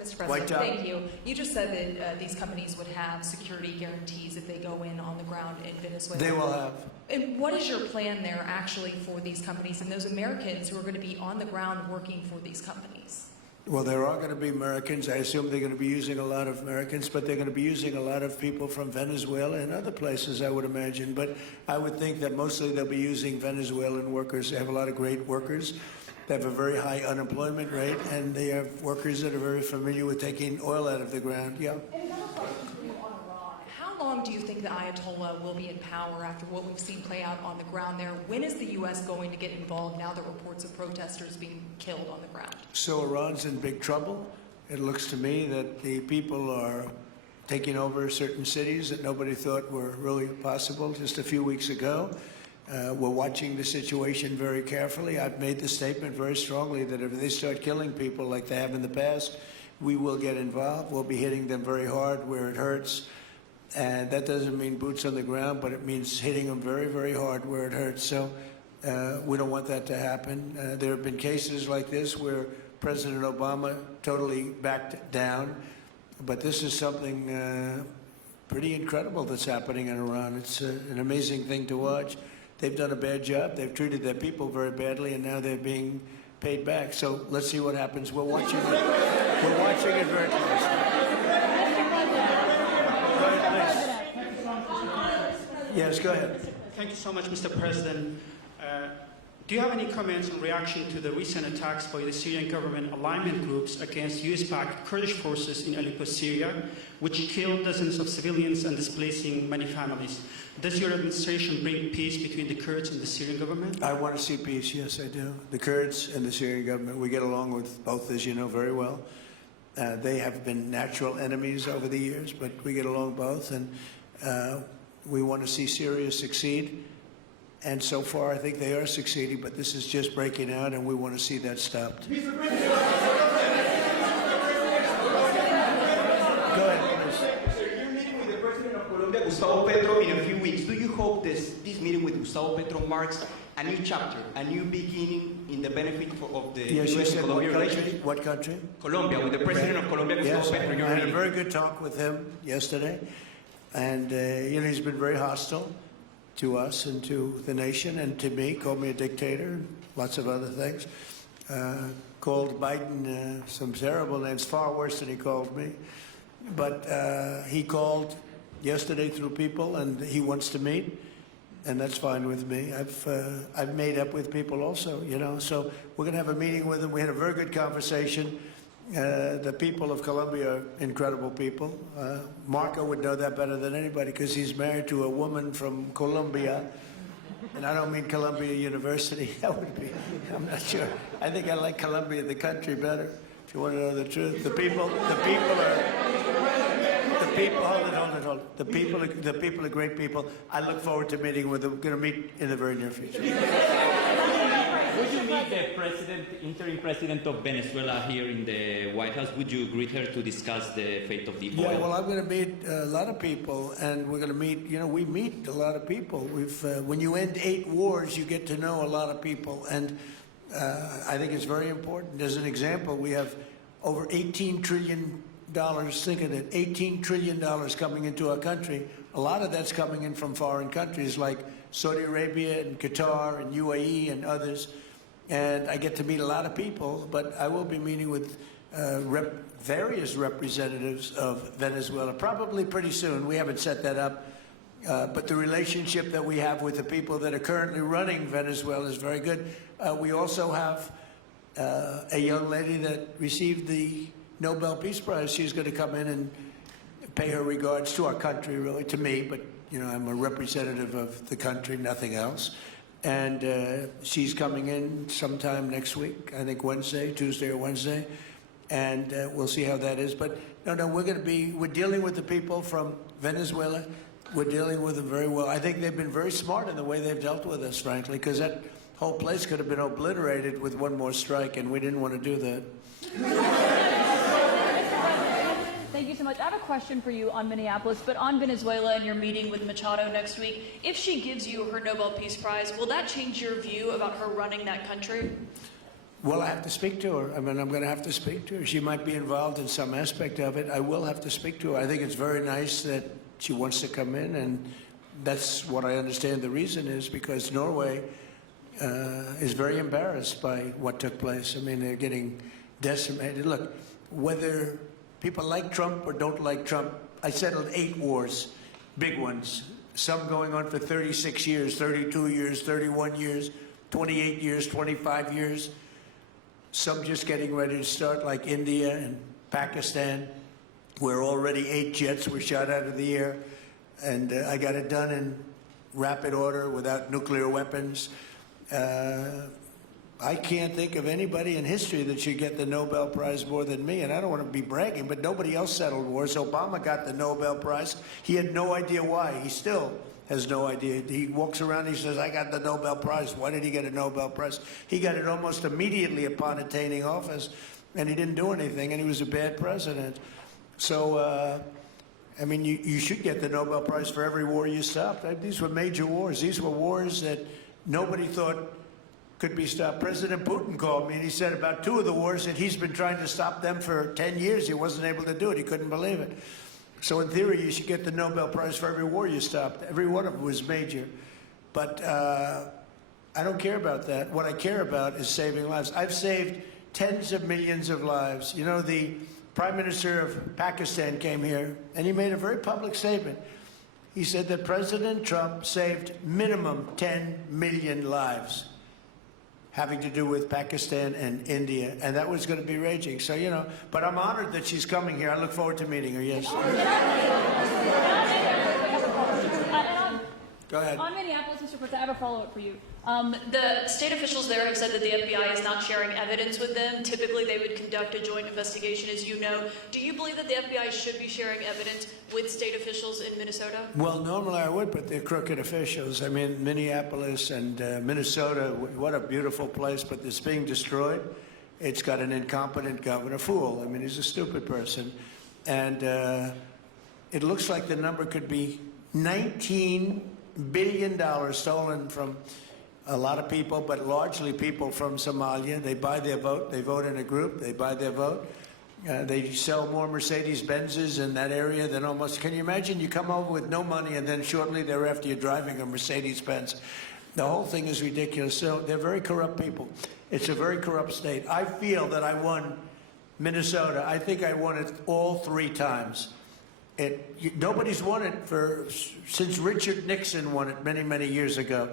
Mr. President, thank you. You just said that these companies would have security guarantees if they go in on the ground in Venezuela. They will have. And what is your plan there actually for these companies and those Americans who are going to be on the ground working for these companies? Well, there are going to be Americans. I assume they're going to be using a lot of Americans, but they're going to be using a lot of people from Venezuela and other places, I would imagine. But I would think that mostly they'll be using Venezuelan workers. They have a lot of great workers. They have a very high unemployment rate, and they have workers that are very familiar with taking oil out of the ground. Yeah. How long do you think the Ayatollah will be in power after what we've seen play out on the ground there? When is the U.S. going to get involved now that reports of protesters being killed on the ground? So Iran's in big trouble. It looks to me that the people are taking over certain cities that nobody thought were really possible just a few weeks ago. We're watching the situation very carefully. I've made the statement very strongly that if they start killing people like they have in the past, we will get involved. We'll be hitting them very hard where it hurts. And that doesn't mean boots on the ground, but it means hitting them very, very hard where it hurts. So we don't want that to happen. There have been cases like this where President Obama totally backed down. But this is something pretty incredible that's happening in Iran. It's an amazing thing to watch. They've done a bad job. They've treated their people very badly, and now they're being paid back. So let's see what happens. We're watching it. We're watching it very closely. Go ahead, please. Yes, go ahead. Thank you so much, Mr. President. Do you have any comments in reaction to the recent attacks by the Syrian government alignment groups against US-backed Kurdish forces in Aleppo, Syria, which killed dozens of civilians and displacing many families? Does your administration bring peace between the Kurds and the Syrian government? I want to see peace, yes, I do. The Kurds and the Syrian government, we get along with both, as you know, very well. They have been natural enemies over the years, but we get along both, and we want to see Syria succeed. And so far, I think they are succeeding, but this is just breaking out, and we want to see that stopped. Go ahead, please. You're meeting with the President of Colombia, Gustavo Petro, in a few weeks. Do you hope this meeting with Gustavo Petro marks a new chapter, a new beginning in the benefit of the U.S. and Colombia relations? What country? Colombia, with the President of Colombia, Gustavo Petro. I had a very good talk with him yesterday, and he's been very hostile to us and to the nation and to me, called me a dictator, and lots of other things. Called Biden some terrible names, far worse than he called me. But he called yesterday through people, and he wants to meet, and that's fine with me. I've made up with people also, you know. So we're going to have a meeting with him. We had a very good conversation. The people of Colombia are incredible people. Marco would know that better than anybody because he's married to a woman from Colombia. And I don't mean Columbia University. That would be, I'm not sure. I think I like Columbia, the country, better. If you want to know the truth, the people are, hold it. The people are great people. I look forward to meeting with them. Going to meet in the very near future. Would you meet the interim president of Venezuela here in the White House? Would you greet her to discuss the fate of the oil? Yeah, well, I'm going to meet a lot of people, and we're going to meet, we meet a lot of people. When you end 8 wars, you get to know a lot of people, and I think it's very important. As an example, we have over $18 trillion, think of it, $18 trillion coming into our country. A lot of that's coming in from foreign countries like Saudi Arabia and Qatar and UAE and others. And I get to meet a lot of people, but I will be meeting with various representatives of Venezuela, probably pretty soon. We haven't set that up. But the relationship that we have with the people that are currently running Venezuela is very good. We also have a young lady that received the Nobel Peace Prize. She's going to come in and pay her regards to our country, really, to me, but I'm a representative of the country, nothing else. And she's coming in sometime next week, I think Tuesday or Wednesday, and we'll see how that is. But no, we're dealing with the people from Venezuela. We're dealing with them very well. I think they've been very smart in the way they've dealt with us, frankly, because that whole place could have been obliterated with one more strike, and we didn't want to do that. Thank you so much. I have a question for you on Minneapolis, but on Venezuela and your meeting with Machado next week. If she gives you her Nobel Peace Prize, will that change your view about her running that country? Well, I have to speak to her. I mean, I'm going to have to speak to her. She might be involved in some aspect of it. I will have to speak to her. I think it's very nice that she wants to come in, and that's what I understand the reason is, because Norway is very embarrassed by what took place. I mean, they're getting decimated. Look, whether people like Trump or don't like Trump, I settled 8 wars, big ones, some going on for 36 years, 32 years, 31 years, 28 years, 25 years, some just getting ready to start, like India and Pakistan, where already 8 jets were shot out of the air, and I got it done in rapid order without nuclear weapons. I can't think of anybody in history that should get the Nobel Prize more than me, and I don't want to be bragging, but nobody else settled wars. Obama got the Nobel Prize. He had no idea why. He still has no idea. He walks around and he says, I got the Nobel Prize. Why did he get a Nobel Prize? He got it almost immediately upon attaining office, and he didn't do anything, and he was a bad president. So, I mean, you should get the Nobel Prize for every war you stopped. These were major wars. These were wars that nobody thought could be stopped. President Putin called me and he said about 2 of the wars that he's been trying to stop them for 10 years. He wasn't able to do it. He couldn't believe it. So in theory, you should get the Nobel Prize for every war you stopped. Every one of them was major. But I don't care about that. What I care about is saving lives. I've saved tens of millions of lives. You know, the Prime Minister of Pakistan came here and he made a very public statement. He said that President Trump saved minimum 10 million lives having to do with Pakistan and India, and that was going to be raging. So, but I'm honored that she's coming here. I look forward to meeting her, yes. Go ahead. On Minneapolis, Mr. President, I have a follow-up for you. The state officials there have said that the FBI is not sharing evidence with them. Typically, they would conduct a joint investigation, as you know. Do you believe that the FBI should be sharing evidence with state officials in Minnesota? Well, normally I would, but they're crooked officials. I mean, Minneapolis and Minnesota, what a beautiful place, but it's being destroyed. It's got an incompetent governor, fool. I mean, he's a stupid person. And it looks like the number could be $19 billion stolen from a lot of people, but largely people from Somalia. They buy their vote. They vote in a group. They buy their vote. They sell more Mercedes-Benzes in that area than almost... Can you imagine? You come over with no money, and then shortly thereafter you're driving a Mercedes-Benz. The whole thing is ridiculous. So they're very corrupt people. It's a very corrupt state. I feel that I won Minnesota. I think I won it all 3 times. Nobody's won it since Richard Nixon won it many, many years ago.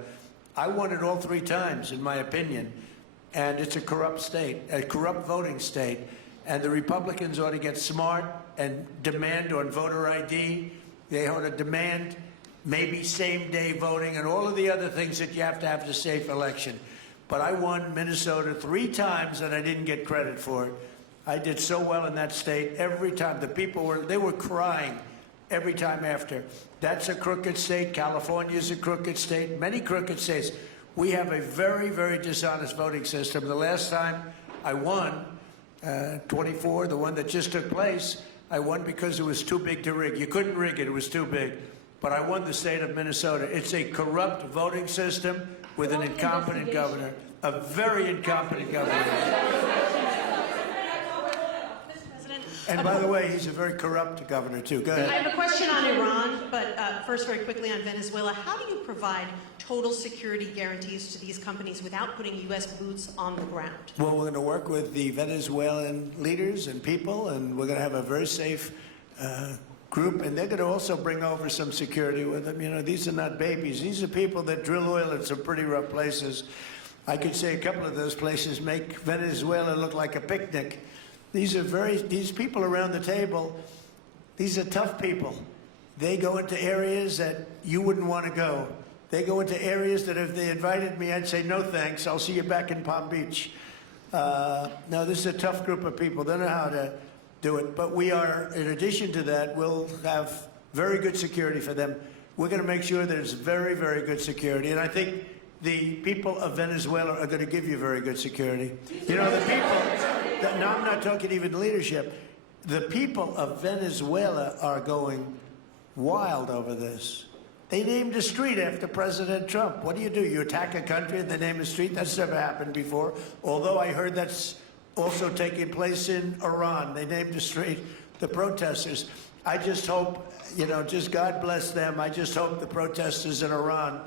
I won it all 3 times, in my opinion. And it's a corrupt state, a corrupt voting state. And the Republicans ought to get smart and demand on voter ID. They ought to demand maybe same-day voting and all of the other things that you have to have a safe election. But I won Minnesota 3 times and I didn't get credit for it. I did so well in that state every time. The people were crying every time after. That's a crooked state. California is a crooked state. Many crooked states. We have a very, very dishonest voting system. The last time I won, 24, the one that just took place, I won because it was too big to rig. You couldn't rig it. It was too big. But I won the state of Minnesota. It's a corrupt voting system with an incompetent governor, a very incompetent governor. And by the way, he's a very corrupt governor, too. Go ahead. I have a question on Iran, but first, very quickly on Venezuela. How do you provide total security guarantees to these companies without putting U.S. boots on the ground? Well, we're going to work with the Venezuelan leaders and people, and we're going to have a very safe group, and they're going to also bring over some security with them. You know, these are not babies. These are people that drill oil in some pretty rough places. I could say a couple of those places make Venezuela look like a picnic. These people around the table, these are tough people. They go into areas that you wouldn't want to go. They go into areas that if they invited me, I'd say, no thanks, I'll see you back in Palm Beach. No, this is a tough group of people. They know how to do it. But we are, in addition to that, we'll have very good security for them. We're going to make sure there's very, very good security. And I think the people of Venezuela are going to give you very good security. You know, the people, now I'm not talking even leadership, the people of Venezuela are going wild over this. They named a street after President Trump. What do? You attack a country and they name a street? That's never happened before. Although I heard that's also taking place in Iran. They named a street, the protesters. I just hope, you know, just God bless them. I just hope the protesters in Iran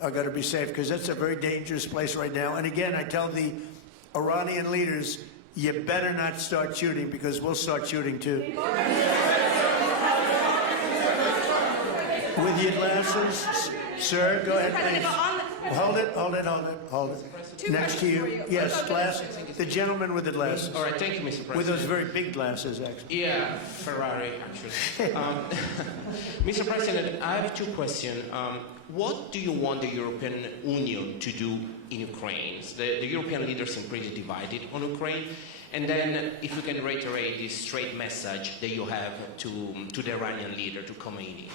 are going to be safe, because that's a very dangerous place right now. And again, I tell the Iranian leaders, you better not start shooting, because we'll start shooting too. With your glasses, sir, go ahead, please. Hold it. Next to you. Yes, glasses. The gentleman with the glasses. All right, thank you, Mr. President. With those very big glasses, actually. Yeah, Ferrari, actually. Mr. President, I have 2 questions. What do you want the European Union to do in Ukraine? The European leaders are pretty divided on Ukraine. And then, if you can reiterate this straight message that you have to the Iranian leader, to Khomeini,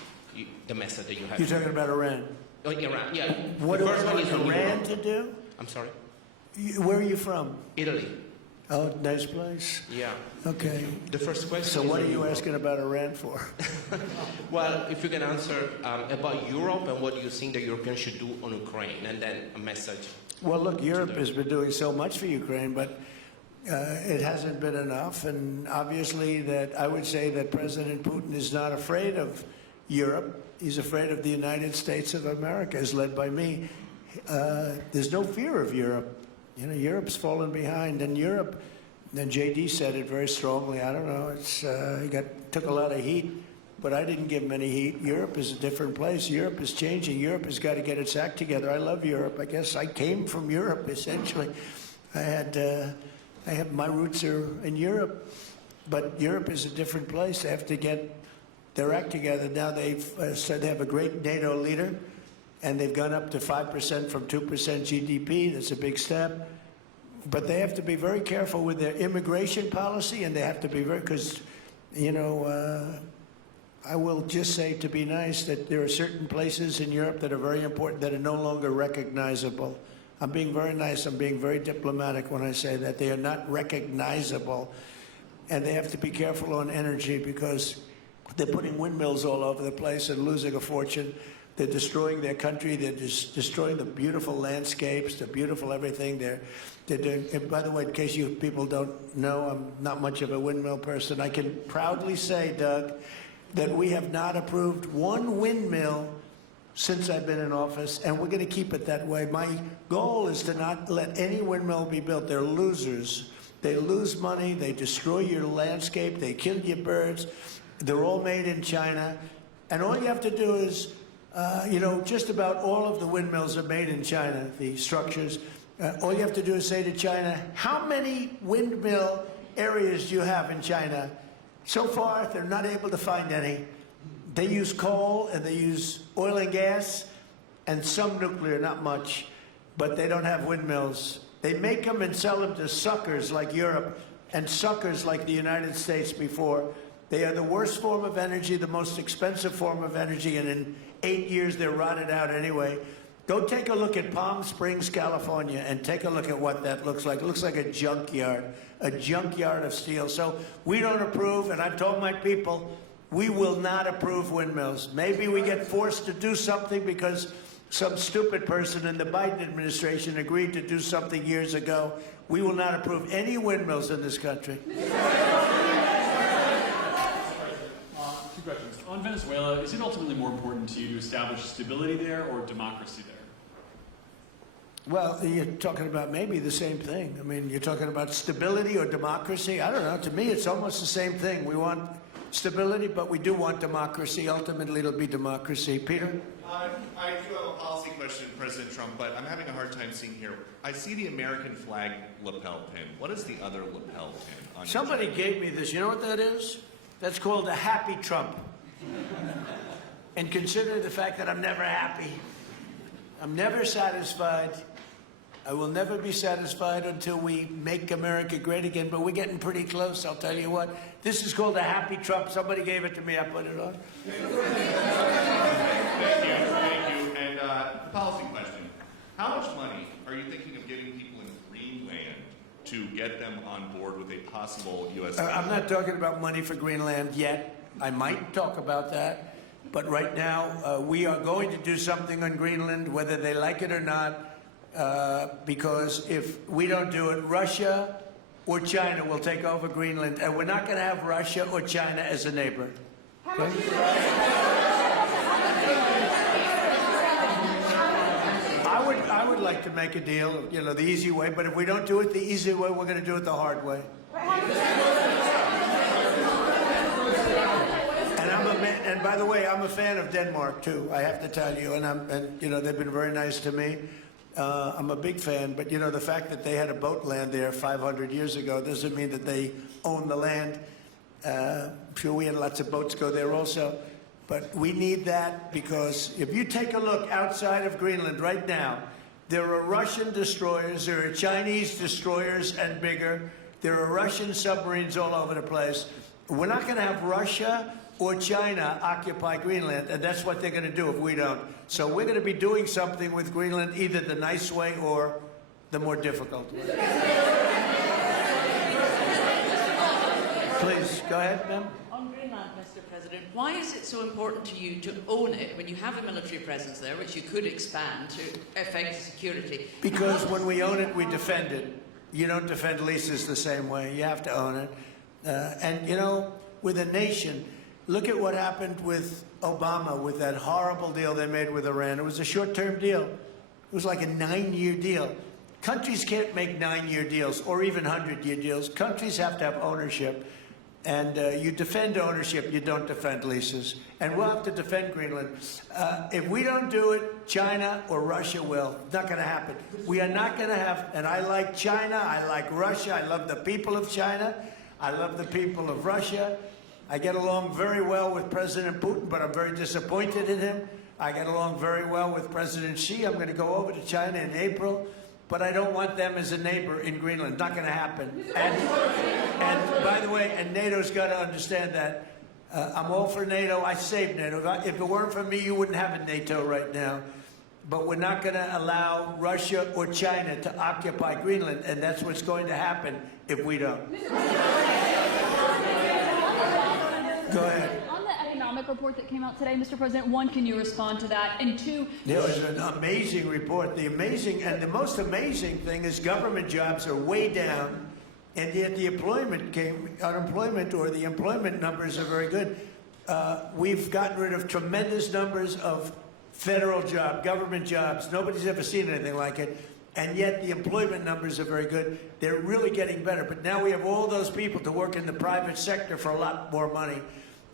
the message that you have. You're talking about Iran? Oh, Iran, yeah. What do first you want one is Iran to do? I'm sorry? Where are you from? Italy. Oh, nice place. Yeah. Okay. The first question So is what are on you Europe. asking about Iran for? Well, if you can answer about Europe and what you think the Europeans should do on Ukraine, and then a message. Well, look, Europe has been doing so much for Ukraine, but it hasn't been enough. And obviously that I would say that President Putin is not afraid of Europe. He's afraid of the United States of America, as led by me. There's no fear of Europe. You know, Europe's fallen behind. And Europe, and J.D. said it very strongly, I don't know, he took a lot of heat, but I didn't give him any heat. Europe is a different place. Europe is changing. Europe has got to get its act together. I love Europe. I guess I came from Europe, essentially. My roots are in Europe, but Europe is a different place. They have to get their act together. Now they've said they have a great NATO leader, and they've gone up to 5% from 2% GDP. That's a big step. But they have to be very careful with their immigration policy, and they have to be very, because, you know, I will just say, to be nice, that there are certain places in Europe that are very important that are no longer recognizable. I'm being very nice. I'm being very diplomatic when I say that. They are not recognizable. And they have to be careful on energy, because they're putting windmills all over the place and losing a fortune. They're destroying their country. They're destroying the beautiful landscapes, the beautiful everything. They're doing, and by the way, in case you people don't know, I'm not much of a windmill person. I can proudly say, Doug, that we have not approved one windmill since I've been in office, and we're going to keep it that way. My goal is to not let any windmill be built. They're losers. They lose money. They destroy your landscape. They kill your birds. They're all made in China. And all you have to do is, you know, just about all of the windmills are made in China, the structures. All you have to do is say to China, how many windmill areas do you have in China? So far, they're not able to find any. They use coal and they use oil and gas and some nuclear, not much, but they don't have windmills. They make them and sell them to suckers like Europe and suckers like the United States before. They are the worst form of energy, the most expensive form of energy, and in 8 years they're rotted out anyway. Go take a look at Palm Springs, California, and take a look at what that looks like. It looks like a junkyard of steel. So we don't approve, and I've told my people, we will not approve windmills. Maybe we get forced to do something because some stupid person in the Biden administration agreed to do something years ago. We will not approve any windmills in this country. Two questions. On Venezuela, is it ultimately more important to you to establish stability there or democracy there? Well, you're talking about maybe the same thing. I mean, you're talking about stability or democracy. I don't know. To me, it's almost the same thing. We want stability, but we do want democracy. Ultimately, it'll be democracy. Peter? I do have a policy question, President Trump, but I'm having a hard time seeing here. I see the American flag lapel pin. What is the other lapel pin on your Somebody jacket? gave me this. You know what that is? That's called a happy Trump. And consider the fact that I'm never happy. I'm never satisfied. I will never be satisfied until we make America great again, but we're getting pretty close, I'll tell you what. This is called a happy Trump. Somebody gave it to me. I put it on. Thank you. And policy question. How much money are you thinking of giving people in Greenland to get them on board with a possible U.S. I'm not talking about money for Greenland yet. I might talk about that. But right now, we are going to do something on Greenland, whether they like it or not, because if we don't do it, Russia or China will take over Greenland, and we're not going to have Russia or China as a neighbor. Okay? I would like to make a deal, you know, the easy way, but if we don't do it the easy way, we're going to do it the hard way. And by the way, I'm a fan of Denmark too. I have to tell you, and you know they've been very nice to me. I'm a big fan, but you know the fact that they had a boat land there 500 years ago doesn't mean that they own the land. I'm sure we had lots of boats go there also, but we need that because if you take a look outside of Greenland right now, there are Russian destroyers, there are Chinese destroyers and bigger. There are Russian submarines all over the place. We're not going to have Russia or China occupy Greenland, and that's what they're going to do if we don't. So we're going to be doing something with Greenland, either the nice way or the more difficult way. Please, go ahead, ma'am. On Greenland, Mr. President, why is it so important to you to own it when you have a military presence there, which you could expand to affect security? Because when we own it, we defend it. You don't defend leases the same way. You have to own it. And, you know, with a nation, look at what happened with Obama, with that horrible deal they made with Iran. It was a short-term deal. It was like a 9-year deal. Countries can't make 9-year deals or even 100-year deals. Countries have to have ownership. And you defend ownership, you don't defend leases. And we'll have to defend Greenland. If we don't do it, China or Russia will. It's not going to happen. We are not going to have, and I like China, I like Russia, I love the people of China, I love the people of Russia. I get along very well with President Putin, but I'm very disappointed in him. I get along very well with President Xi. I'm going to go over to China in April, but I don't want them as a neighbor in Greenland. Not going to happen. And by the way, and NATO's got to understand that. I'm all for NATO. I saved NATO. If it weren't for me, you wouldn't have a NATO right now. But we're not going to allow Russia or China to occupy Greenland, and that's what's going to happen if we don't. Go ahead. On the economic report that came out today, Mr. President, one, can you respond to that? And two, It was an amazing report. The most amazing thing is government jobs are way down, and yet the unemployment or the employment numbers are very good. We've gotten rid of tremendous numbers of federal jobs, government jobs. Nobody's ever seen anything like it. And yet the employment numbers are very good. They're really getting better. But now we have all those people to work in the private sector for a lot more money.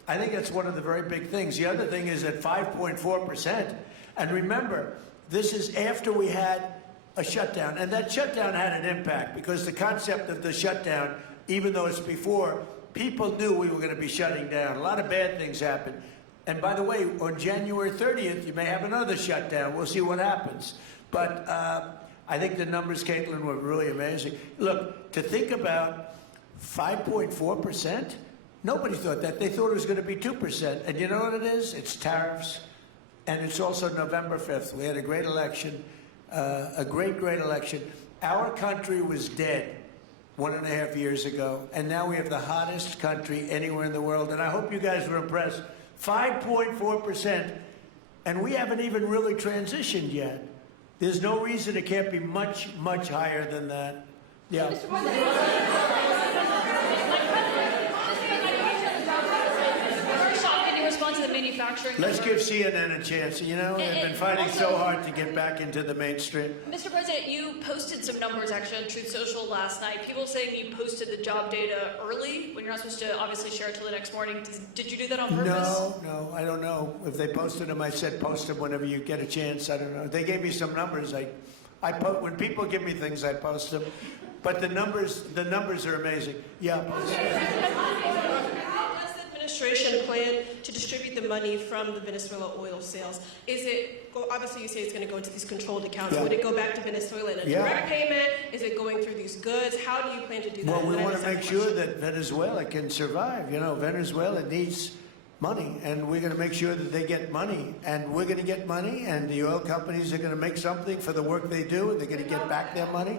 I think that's one of the very big things. The other thing is at 5.4%. And remember, this is after we had a shutdown. And that shutdown had an impact because the concept of the shutdown even though it's before, people knew we were going to be shutting down. A lot of bad things happened. And by the way, on January 30th, you may have another shutdown. We'll see what happens. But I think the numbers, Caitlin, were really amazing. Look, to think about 5.4%, nobody thought that. They thought it was going to be 2%. And you know what it is? It's tariffs. And it's also November 5th. We had a great election, a great election. Our country was dead 1.5 years ago, and now we have the hottest country anywhere in the world. And I hope you guys were impressed. 5.4%, and we haven't even really transitioned yet. There's no reason it can't be much, much higher than that. Yeah. First off, can you respond to the manufacturing? Let's give CNN a chance. You know, they've been fighting so hard to get back into the mainstream. Mr. President, you posted some numbers actually on Truth Social last night. People saying you posted the job data early when you're not supposed to obviously share it till the next morning. Did you do that on purpose? No, I don't know. If they posted them, I said post them whenever you get a chance. I don't know. They gave me some numbers. When people give me things, I post them. But the numbers are amazing. Yeah. How does the administration plan to distribute the money from the Venezuela oil sales? Is it, obviously you say it's going to go into these controlled accounts. Yeah. Would it go back to Venezuela in a direct payment? Is it going through these goods? How do you plan to do that? Well, we want to make sure that Venezuela can survive. You know, Venezuela needs money, and we're going to make sure that they get money. And we're going to get money, and the oil companies are going to make something for the work they do, and they're going to get back their money.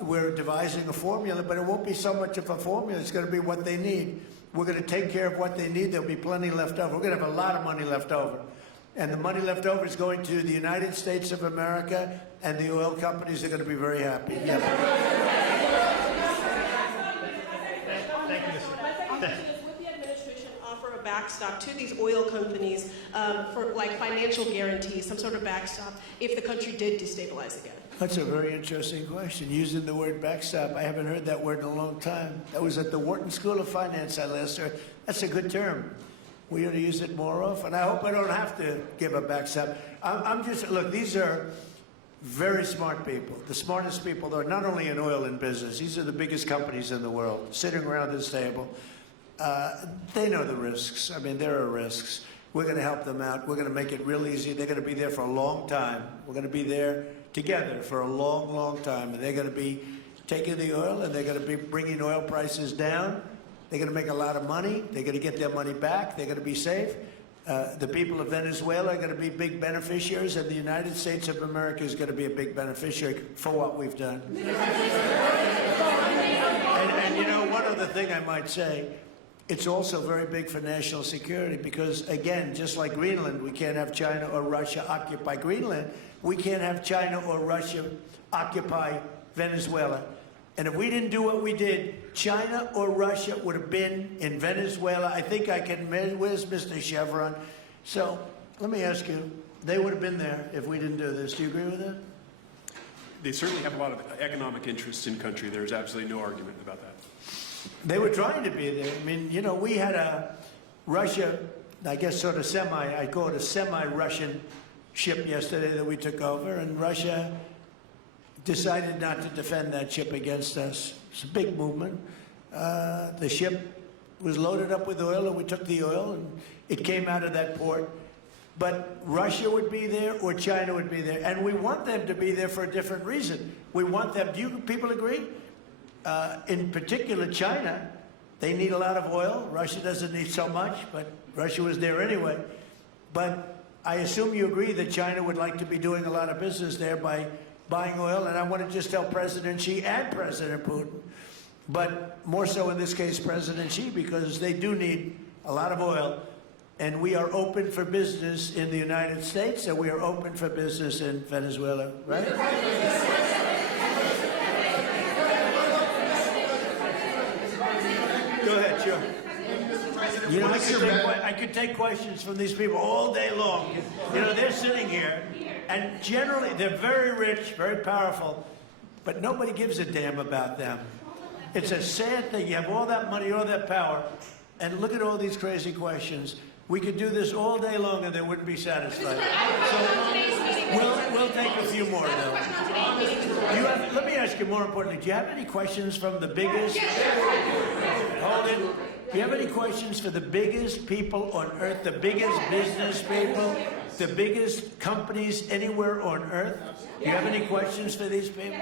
We're devising a formula, but it won't be so much of a formula. It's going to be what they need. We're going to take care of what they need. There'll be plenty left over. We're going to have a lot of money left over. And the money left over is going to the United States of America, and the oil companies are going to be very happy. Yeah. Thank you, Mr. My second question is, would the administration offer a backstop to these oil companies for like financial guarantees, some sort of backstop, if the country did destabilize again? That's a very interesting question. Using the word backstop, I haven't heard that word in a long time. That was at the Wharton School of Finance I last heard. That's a good term. We ought to use it more often. I hope I don't have to give a backstop. Look, these are very smart people, the smartest people, though, not only in oil and business. These are the biggest companies in the world, sitting around this table. They know the risks. I mean, there are risks. We're going to help them out. We're going to make it real easy. They're going to be there for a long time. We're going to be there together for a long, long time. And they're going to be taking the oil, and they're going to be bringing oil prices down. They're going to make a lot of money. They're going to get their money back. They're going to be safe. The people of Venezuela are going to be big beneficiaries, and the United States of America is going to be a big beneficiary for what we've done. And you know, one other thing I might say, it's also very big for national security because, again, just like Greenland, we can't have China or Russia occupy Greenland. We can't have China or Russia occupy Venezuela. And if we didn't do what we did, China or Russia would have been in Venezuela. I think I can, where's Mr. Chevron? So let me ask you, they would have been there if we didn't do this. Do you agree with that? They certainly have a lot of economic interests in country. There's absolutely no argument about that. They were trying to be there. I mean, you know, we had a Russia, I guess sort of I call it a semi-Russian ship yesterday that we took over, and Russia decided not to defend that ship against us. It's a big movement. The ship was loaded up with oil, and we took the oil, and it came out of that port. But Russia would be there or China would be there, and we want them to be there for a different reason. We want them, do you people agree? In particular, China, they need a lot of oil. Russia doesn't need so much, but Russia was there anyway. But I assume you agree that China would like to be doing a lot of business there by buying oil, and I want to just tell President Xi and President Putin, but more so in this case President Xi, because they do need a lot of oil, and we are open for business in the United States, and we are open for business in Venezuela, right? Go ahead, sure. You know, I could take questions from these people all day long. You know, they're sitting here, and generally they're very rich, very powerful, but nobody gives a damn about them. It's a sad thing. You have all that money, all that power, and look at all these crazy questions. We could do this all day long and they wouldn't be satisfied. Today's meeting We'll take a few more, though. Let me ask you more importantly, do you have any questions from the biggest... Hold it. Do you have any questions for the biggest people on earth, the biggest business people, the biggest companies anywhere on earth? Do you have any questions for these people?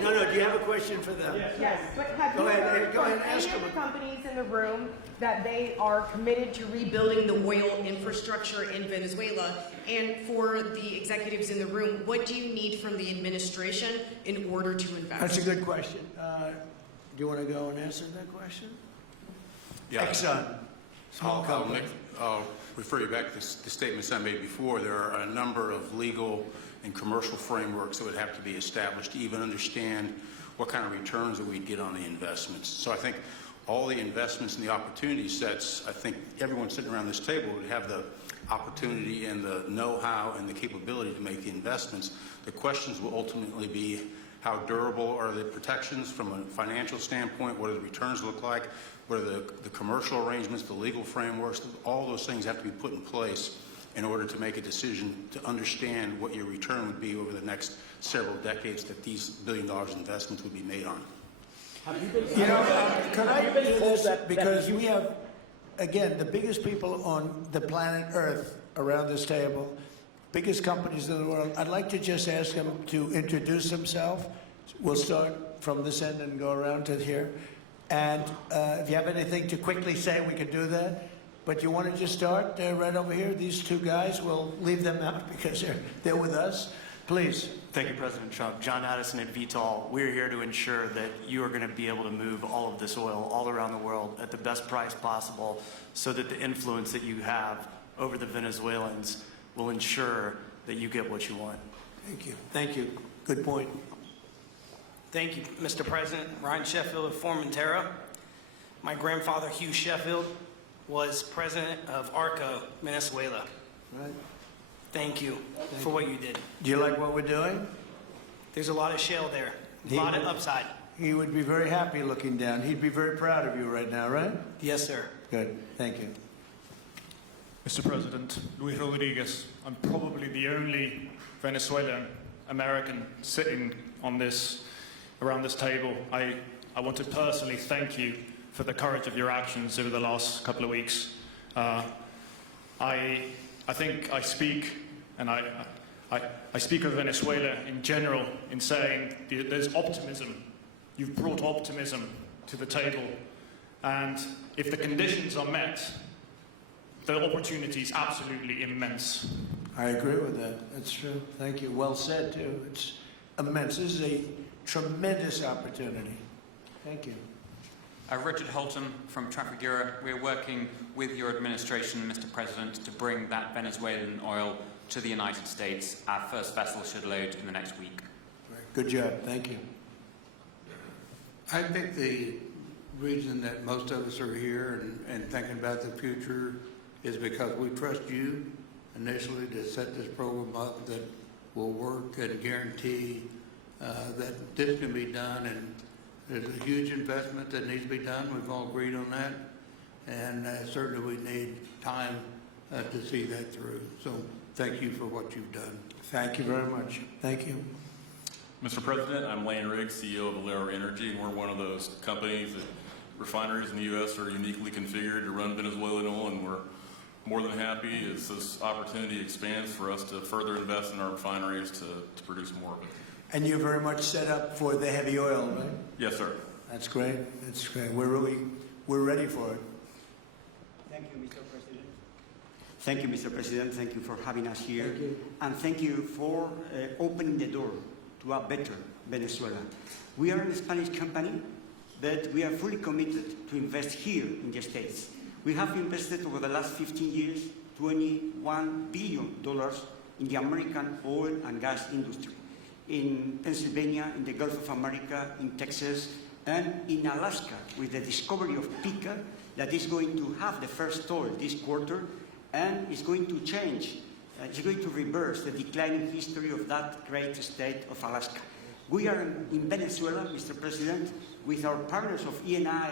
No, do you have a question for them? Yes, but have Go you ahead, heard go from ahead, ask any of them. the companies in the room that they are committed to rebuilding the oil infrastructure in Venezuela? And for the executives in the room, what do you need from the administration in order to invest? That's a good question. Do you want to go and answer that question? Yeah. Exxon. Small company. I'll refer you back to the statements I made before. There are a number of legal and commercial frameworks that would have to be established to even understand what kind of returns that we'd get on the investments. So I think all the investments and the opportunity sets, I think everyone sitting around this table would have the opportunity and the know-how and the capability to make the investments. The questions will ultimately be how durable are the protections from a financial standpoint, what do the returns look like, what are the commercial arrangements, the legal frameworks, all those things have to be put in place in order to make a decision to understand what your return would be over the next several decades that these $1 billion investments would be made on. You know, can I do this? Because we have, again, the biggest people on the planet Earth around this table, biggest companies in the world. I'd like to just ask them to introduce themselves. We'll start from this end and go around to here. And if you have anything to quickly say, we can do that. But you want to just start right over here? These two guys, we'll leave them out because they're with us. Please. Thank you, President Trump. John Addison at Vitol. We're here to ensure that you are going to be able to move all of this oil all around the world at the best price possible so that the influence that you have over the Venezuelans will ensure that you get what you want. Thank you. Thank you. Good point. Thank you, Mr. President. Ryan Sheffield of Formentera. My grandfather, Hugh Sheffield, was president of ARCO, Venezuela. Right. Thank you for what you did. Do you like what we're doing? There's a lot of shale there, a lot of upside. He would be very happy looking down. He'd be very proud of you right now, right? Yes, sir. Good. Thank you. Mr. President, Luis Rodriguez. I'm probably the only Venezuelan American sitting on around this table. I want to personally thank you for the courage of your actions over the last couple of weeks. I think I speak, and I speak of Venezuela in general in saying there's optimism. You've brought optimism to the table, and if the conditions are met, the opportunity is absolutely immense. I agree with that. That's true. Thank you. Well said, too. It's immense. This is a tremendous opportunity. Thank you. Richard Holton from Trafigura. We're working with your administration, Mr. President, to bring that Venezuelan oil to the United States. Our first vessel should load in the next week. Good job. Thank you. I think the reason that most of us are here and thinking about the future is because we trust you initially to set this program up that will work and guarantee that this can be done. And there's a huge investment that needs to be done. We've all agreed on that. And certainly we need time to see that through. So thank you for what you've done. Thank you very much. Thank you. Mr. President, I'm Lane Riggs, CEO of Valero Energy, and we're one of those companies that refineries in the U.S. are uniquely configured to run Venezuelan oil, and we're more than happy as this opportunity expands for us to further invest in our refineries to produce more of it. And you're very much set up for the heavy oil, right? Yes, sir. That's great. That's great. We're ready for it. Thank you, Mr. President. Thank you, Mr. President. Thank you for having us here. Thank you. And thank you for opening the door to a better Venezuela. We are a Spanish company, but we are fully committed to invest here in the States. We have invested over the last 15 years $21 billion in the American oil and gas industry, in Pennsylvania, in the Gulf of America, in Texas, and in Alaska, with the discovery of Pikka, that is going to have the first oil this quarter, and is going to change, it's going to reverse the declining history of that great state of Alaska. We are in Venezuela, Mr. President, with our partners of Eni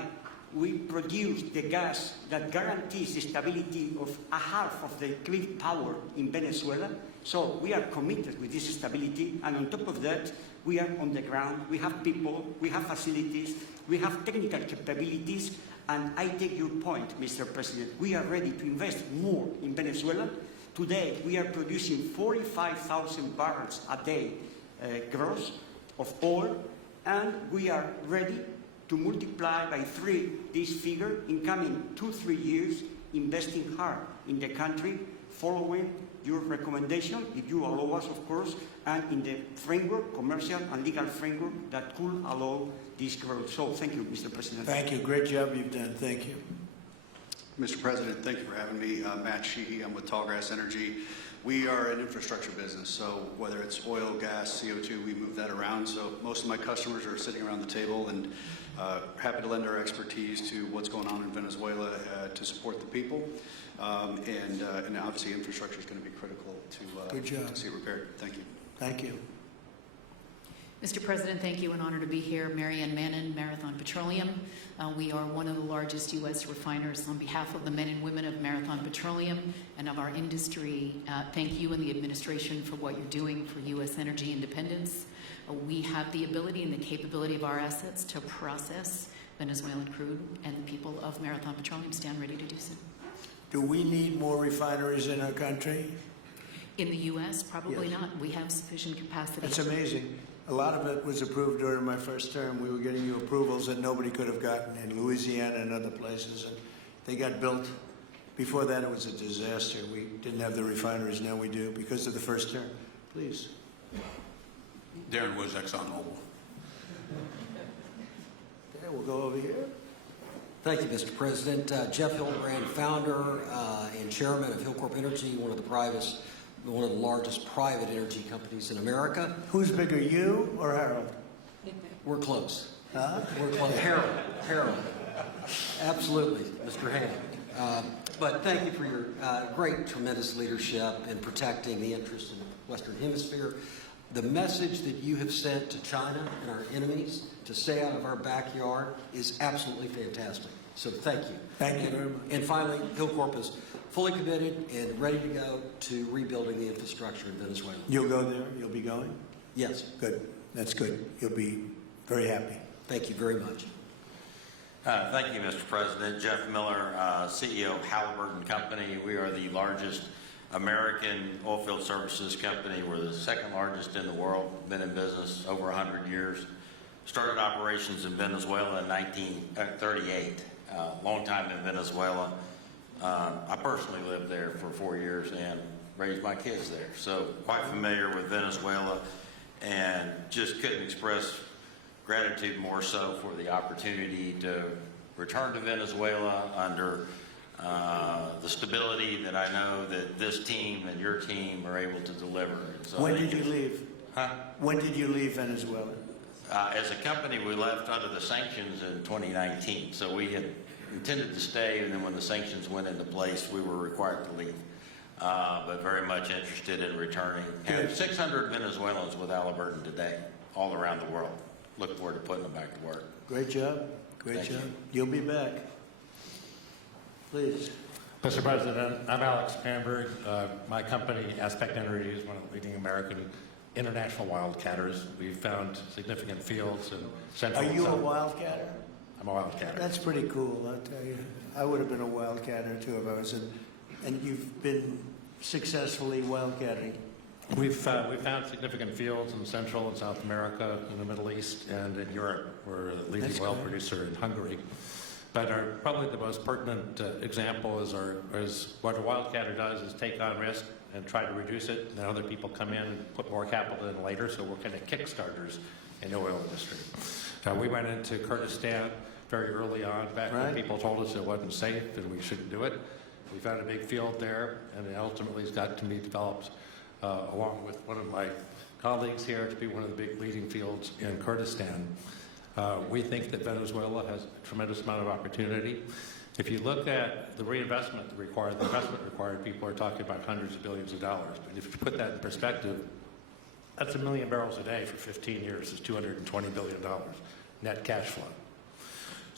we produce the gas that guarantees the stability of a half of the grid power in Venezuela. So we are committed with this stability, and on top of that, we are on the ground, we have people, we have facilities, we have technical capabilities, and I take your point, Mr. President. We are ready to invest more in Venezuela. Today, we are producing 45,000 barrels a day gross of oil, and we are ready to multiply by 3 this figure in coming 2-3 years, investing hard in the country, following your recommendation, if you allow us, of course, and in the framework, commercial and legal framework that could allow this growth. So thank you, Mr. President. Thank you. Great job you've done. Thank you. Mr. President, thank you for having me. Matt Sheehy, I'm with Tallgrass Energy. We are an infrastructure business, so whether it's oil, gas, CO2, we move that around. So most of my customers are sitting around the table and happy to lend our expertise to what's going on in Venezuela to support the people. And obviously infrastructure is going to be critical to see it repaired. Thank you. Thank you. Mr. President, thank you. An honor to be here. Marianne Mannon, Marathon Petroleum. We are one of the largest U.S. refiners. On behalf of the men and women of Marathon Petroleum and of our industry, thank you and the administration for what you're doing for U.S. energy independence. We have the ability and the capability of our assets to process Venezuelan crude, and the people of Marathon Petroleum stand ready to do so. Do we need more refineries in our country? In the U.S., probably not. We have sufficient capacity. That's amazing. A lot of it was approved during my first term. We were getting you approvals that nobody could have gotten in Louisiana and other places, and they got built. Before that, it was a disaster. We didn't have the refineries. Now we do because of the first term. Please. Darren Woods, ExxonMobil. Okay, we'll go over here. Thank you, Mr. President. Jeff Hildebrand, founder and chairman of Hilcorp Energy, one of the largest private energy companies in America. Who's bigger, you or Harold? We're close. Huh? We're close. Harold. Absolutely, Mr. Hand. But thank you for your great, tremendous leadership in protecting the interests of the Western Hemisphere. The message that you have sent to China and our enemies to stay out of our backyard is absolutely fantastic. So thank you. Thank you very much. And finally, Hilcorp is fully committed and ready to go to rebuilding the infrastructure in Venezuela. You'll go there? You'll be going? Yes. Good. That's good. You'll be very happy. Thank you very much. Thank you, Mr. President. Jeff Miller, CEO of Halliburton Company. We are the largest American oilfield services company. We're the second largest in the world. Been in business over 100 years. Started operations in Venezuela in 1938. Long time in Venezuela. I personally lived there for 4 years and raised my kids there. So quite familiar with Venezuela, and just couldn't express gratitude more so for the opportunity to return to Venezuela under the stability that I know that this team and your team are able to deliver. So when did you leave? Huh? When did you leave Venezuela? As a company, we left under the sanctions in 2019. So we had intended to stay, and then when the sanctions went into place, we were required to leave. But very much interested in returning. And 600 Venezuelans with Halliburton today, all around the world. Look forward to putting them back to work. Great job. Great job. You'll be back. Please. Mr. President, I'm Alex Bamberg. My company, Aspect Energy, is one of the leading American international wildcatters. We've found significant fields in central. Are you a wildcatter? I'm a wildcatter. That's pretty cool, I'll tell you. I would have been a wildcatter too if I was in. And you've been successfully wildcatting. We've found significant fields in Central and South America, in the Middle East, and in Europe. We're a leading oil producer in Hungary. But probably the most pertinent example is what a wildcatter does is take on risk and try to reduce it. And then other people come in and put more capital in later, so we're kind of kickstarters in the oil industry. We went into Kurdistan very early on, back when people told us it wasn't safe and we shouldn't do it. We found a big field there, and it ultimately has got to be developed along with one of my colleagues here to be one of the big leading fields in Kurdistan. We think that Venezuela has a tremendous amount of opportunity. If you look at the reinvestment required, the investment required, people are talking about hundreds of billions of dollars. But if you put that in perspective, that's 1 million barrels a day for 15 years is $220 billion net cash flow.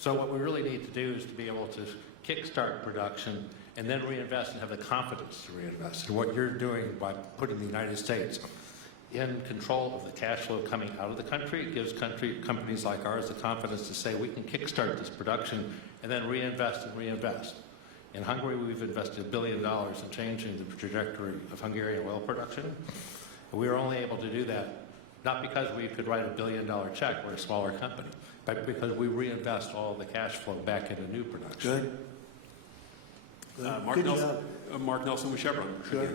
So what we really need to do is to be able to kickstart production and then reinvest and have the confidence to reinvest. And what you're doing by putting the United States in control of the cash flow coming out of the country gives companies like ours the confidence to say we can kickstart this production and then reinvest and reinvest. In Hungary, we've invested $1 billion in changing the trajectory of Hungarian oil production. We were only able to do that not because we could write $1 billion check, we're a smaller company, but because we reinvest all the cash flow back into new production. Good. Mark Nelson with Chevron. Sure.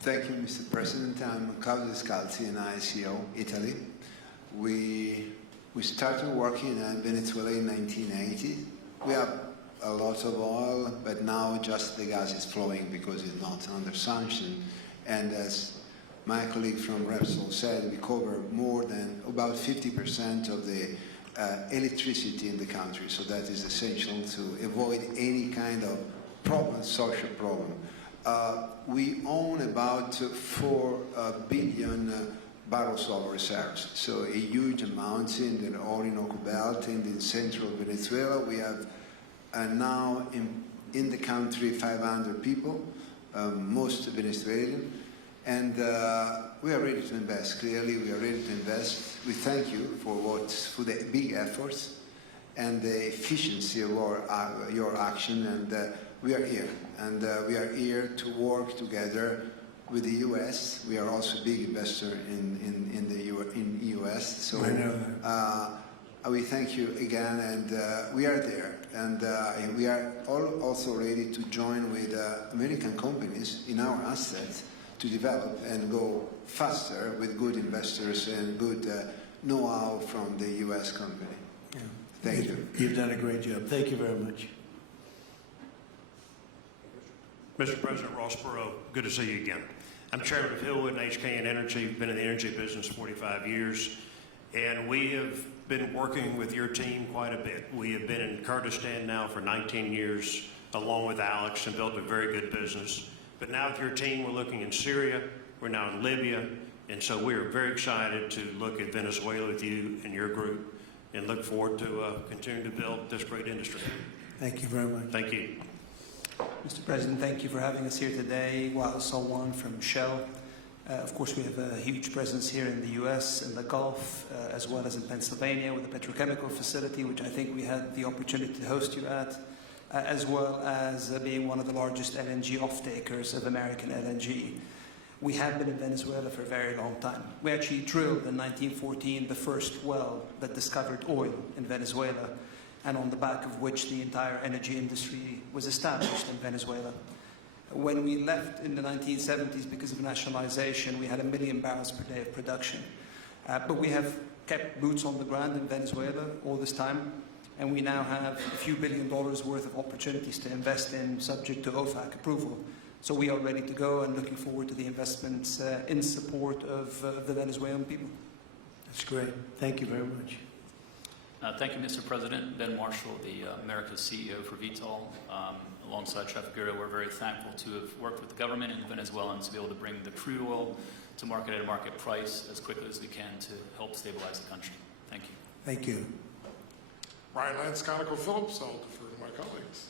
Thank you, Mr. President. I'm Claudio Scalzi, and ICO, Italy. We started working in Venezuela in 1980. We have a lot of oil, but now just the gas is flowing because it's not under sanction. And as my colleague from Repsol said, we cover more than about 50% of the electricity in the country. So that is essential to avoid any kind of problem, social problem. We own about 4 billion barrels of reserves, so a huge amount in the Orinoco Belt and in central Venezuela. We have now in the country 500 people, most Venezuelan, and we are ready to invest. Clearly, we are ready to invest. We thank you for the big efforts and the efficiency of your action, and we are here. And we are here to work together with the U.S. We are also a big investor in the U.S. So we thank you again, and we are there. And we are also ready to join with American companies in our assets to develop and go faster with good investors and good know-how from the U.S. company. Yeah. Thank you. You've done a great job. Thank you very much. Mr. President, Ross Perot, good to see you again. I'm chairman of Hillwood and HKN Energy. Been in the energy business 45 years, and we have been working with your team quite a bit. We have been in Kurdistan now for 19 years, along with Alex, and built a very good business. But now with your team, we're looking in Syria, we're now in Libya, and so we are very excited to look at Venezuela with you and your group, and look forward to continuing to build this great industry. Thank you very much. Thank you. Mr. President, thank you for having us here today. Wael Salwan from Shell. Of course, we have a huge presence here in the U.S., in the Gulf, as well as in Pennsylvania with the petrochemical facility, which I think we had the opportunity to host you at, as well as being one of the largest LNG off-takers of American LNG. We have been in Venezuela for a very long time. We actually drilled in 1914 the first well that discovered oil in Venezuela, and on the back of which the entire energy industry was established in Venezuela. When we left in the 1970s because of nationalization, we had 1 million barrels per day of production. But we have kept boots on the ground in Venezuela all this time, and we now have a few $1 billion worth of opportunities to invest in, subject to OFAC approval. So we are ready to go and looking forward to the investments in support of the Venezuelan people. That's great. Thank you very much. Thank you, Mr. President. Ben Marshall, the America's CEO for Vitol. Alongside Trafigura, we're very thankful to have worked with the government and Venezuelans to be able to bring the crude oil to market at a market price as quickly as we can to help stabilize the country. Thank you. Thank you. Ryan Lance, ConocoPhillips. I'll defer to my colleagues.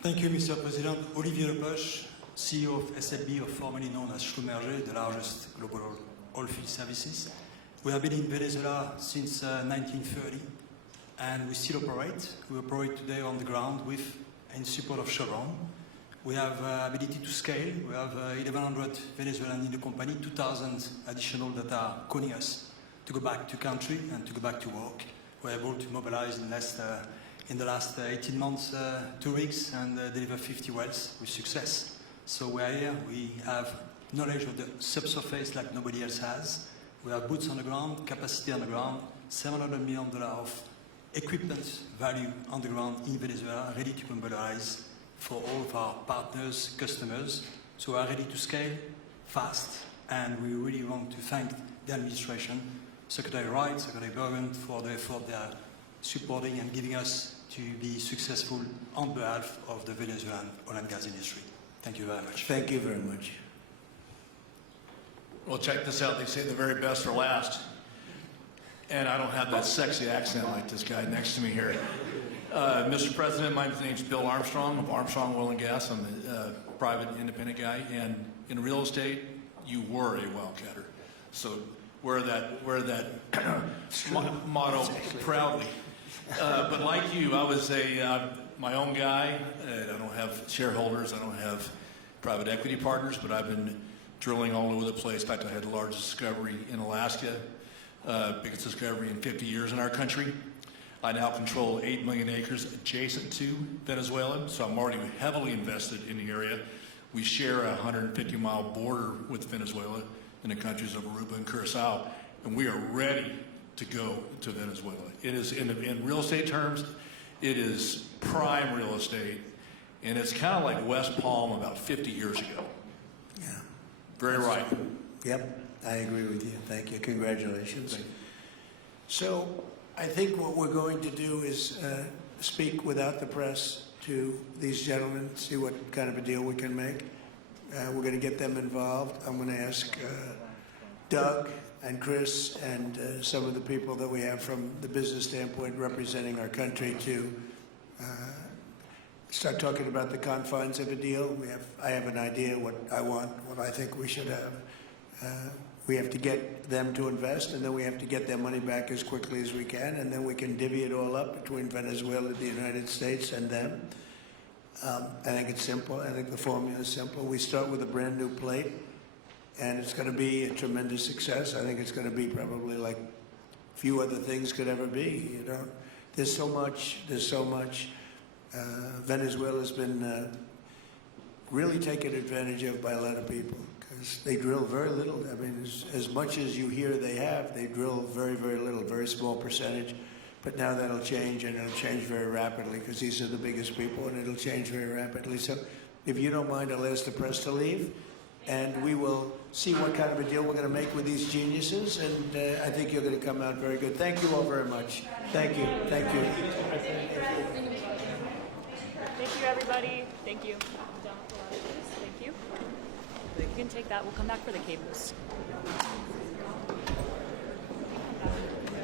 Thank you, Mr. President. Olivier Lepoche, CEO of SLB, or formerly known as Schlumberger, the largest global oilfield services. We have been in Venezuela since 1930, and we still operate. We operate today on the ground with in support of Chevron. We have ability to scale. We have 1,100 Venezuelans in the company, 2,000 additional that are calling us to go back to country and to go back to work. We're able to mobilize in the last 18 months 2 rigs and deliver 50 wells with success. So we're here. We have knowledge of the subsurface like nobody else has. We have boots on the ground, capacity on the ground, $700 million of equipment value on the ground in Venezuela, ready to mobilize for all of our partners, customers. So we are ready to scale fast, and we really want to thank the administration, Secretary Wright, Secretary Bergen, for the effort they are supporting and giving us to be successful on behalf of the Venezuelan oil and gas industry. Thank you very much. Thank you very much. Well, check this out. They say the very best are last. and I don't have that sexy accent like this guy next to me here. Mr. President, my name's Bill Armstrong of Armstrong Oil and Gas. I'm a private independent guy, and in real estate, you were a wildcatter. So wear that motto proudly. But like you, I was my own guy. I don't have shareholders. I don't have private equity partners, but I've been drilling all over the place. In fact, I had the largest discovery in Alaska, biggest discovery in 50 years in our country. I now control 8 million acres adjacent to Venezuela, so I'm already heavily invested in the area. We share a 150-mile border with Venezuela in the countries of Aruba and Curacao, and we are ready to go to Venezuela. It is, in real estate terms, it is prime real estate, and it's kind of like West Palm about 50 years ago. Yeah. Very right. Yep, I agree with you. Thank you. Congratulations. So I think what we're going to do is speak without the press to these gentlemen, see what kind of a deal we can make. We're going to get them involved. I'm going to ask Doug and Chris and some of the people that we have from the business standpoint representing our country to start talking about the confines of a deal. I have an idea what I want, what I think we should have. We have to get them to invest, and then we have to get their money back as quickly as we can, and then we can divvy it all up between Venezuela, the United States, and them. I think it's simple. I think the formula is simple. We start with a brand new plate, and it's going to be a tremendous success. I think it's going to be probably like few other things could ever be. You know, there's so much. Venezuela's been really taken advantage of by a lot of people. They drill very little. I mean, as much as you hear they drill very, very little, very small percentage. But now that'll change, and it'll change very rapidly because these are the biggest people, and it'll change very rapidly. So if you don't mind, I'll ask the press to leave, and we will see what kind of a deal we're going to make with these geniuses, and I think you're going to come out very good. Thank you all very much. Thank you. Thank you. Thank you, everybody. Thank you. Thank you. You can take that. We'll come back for the cables.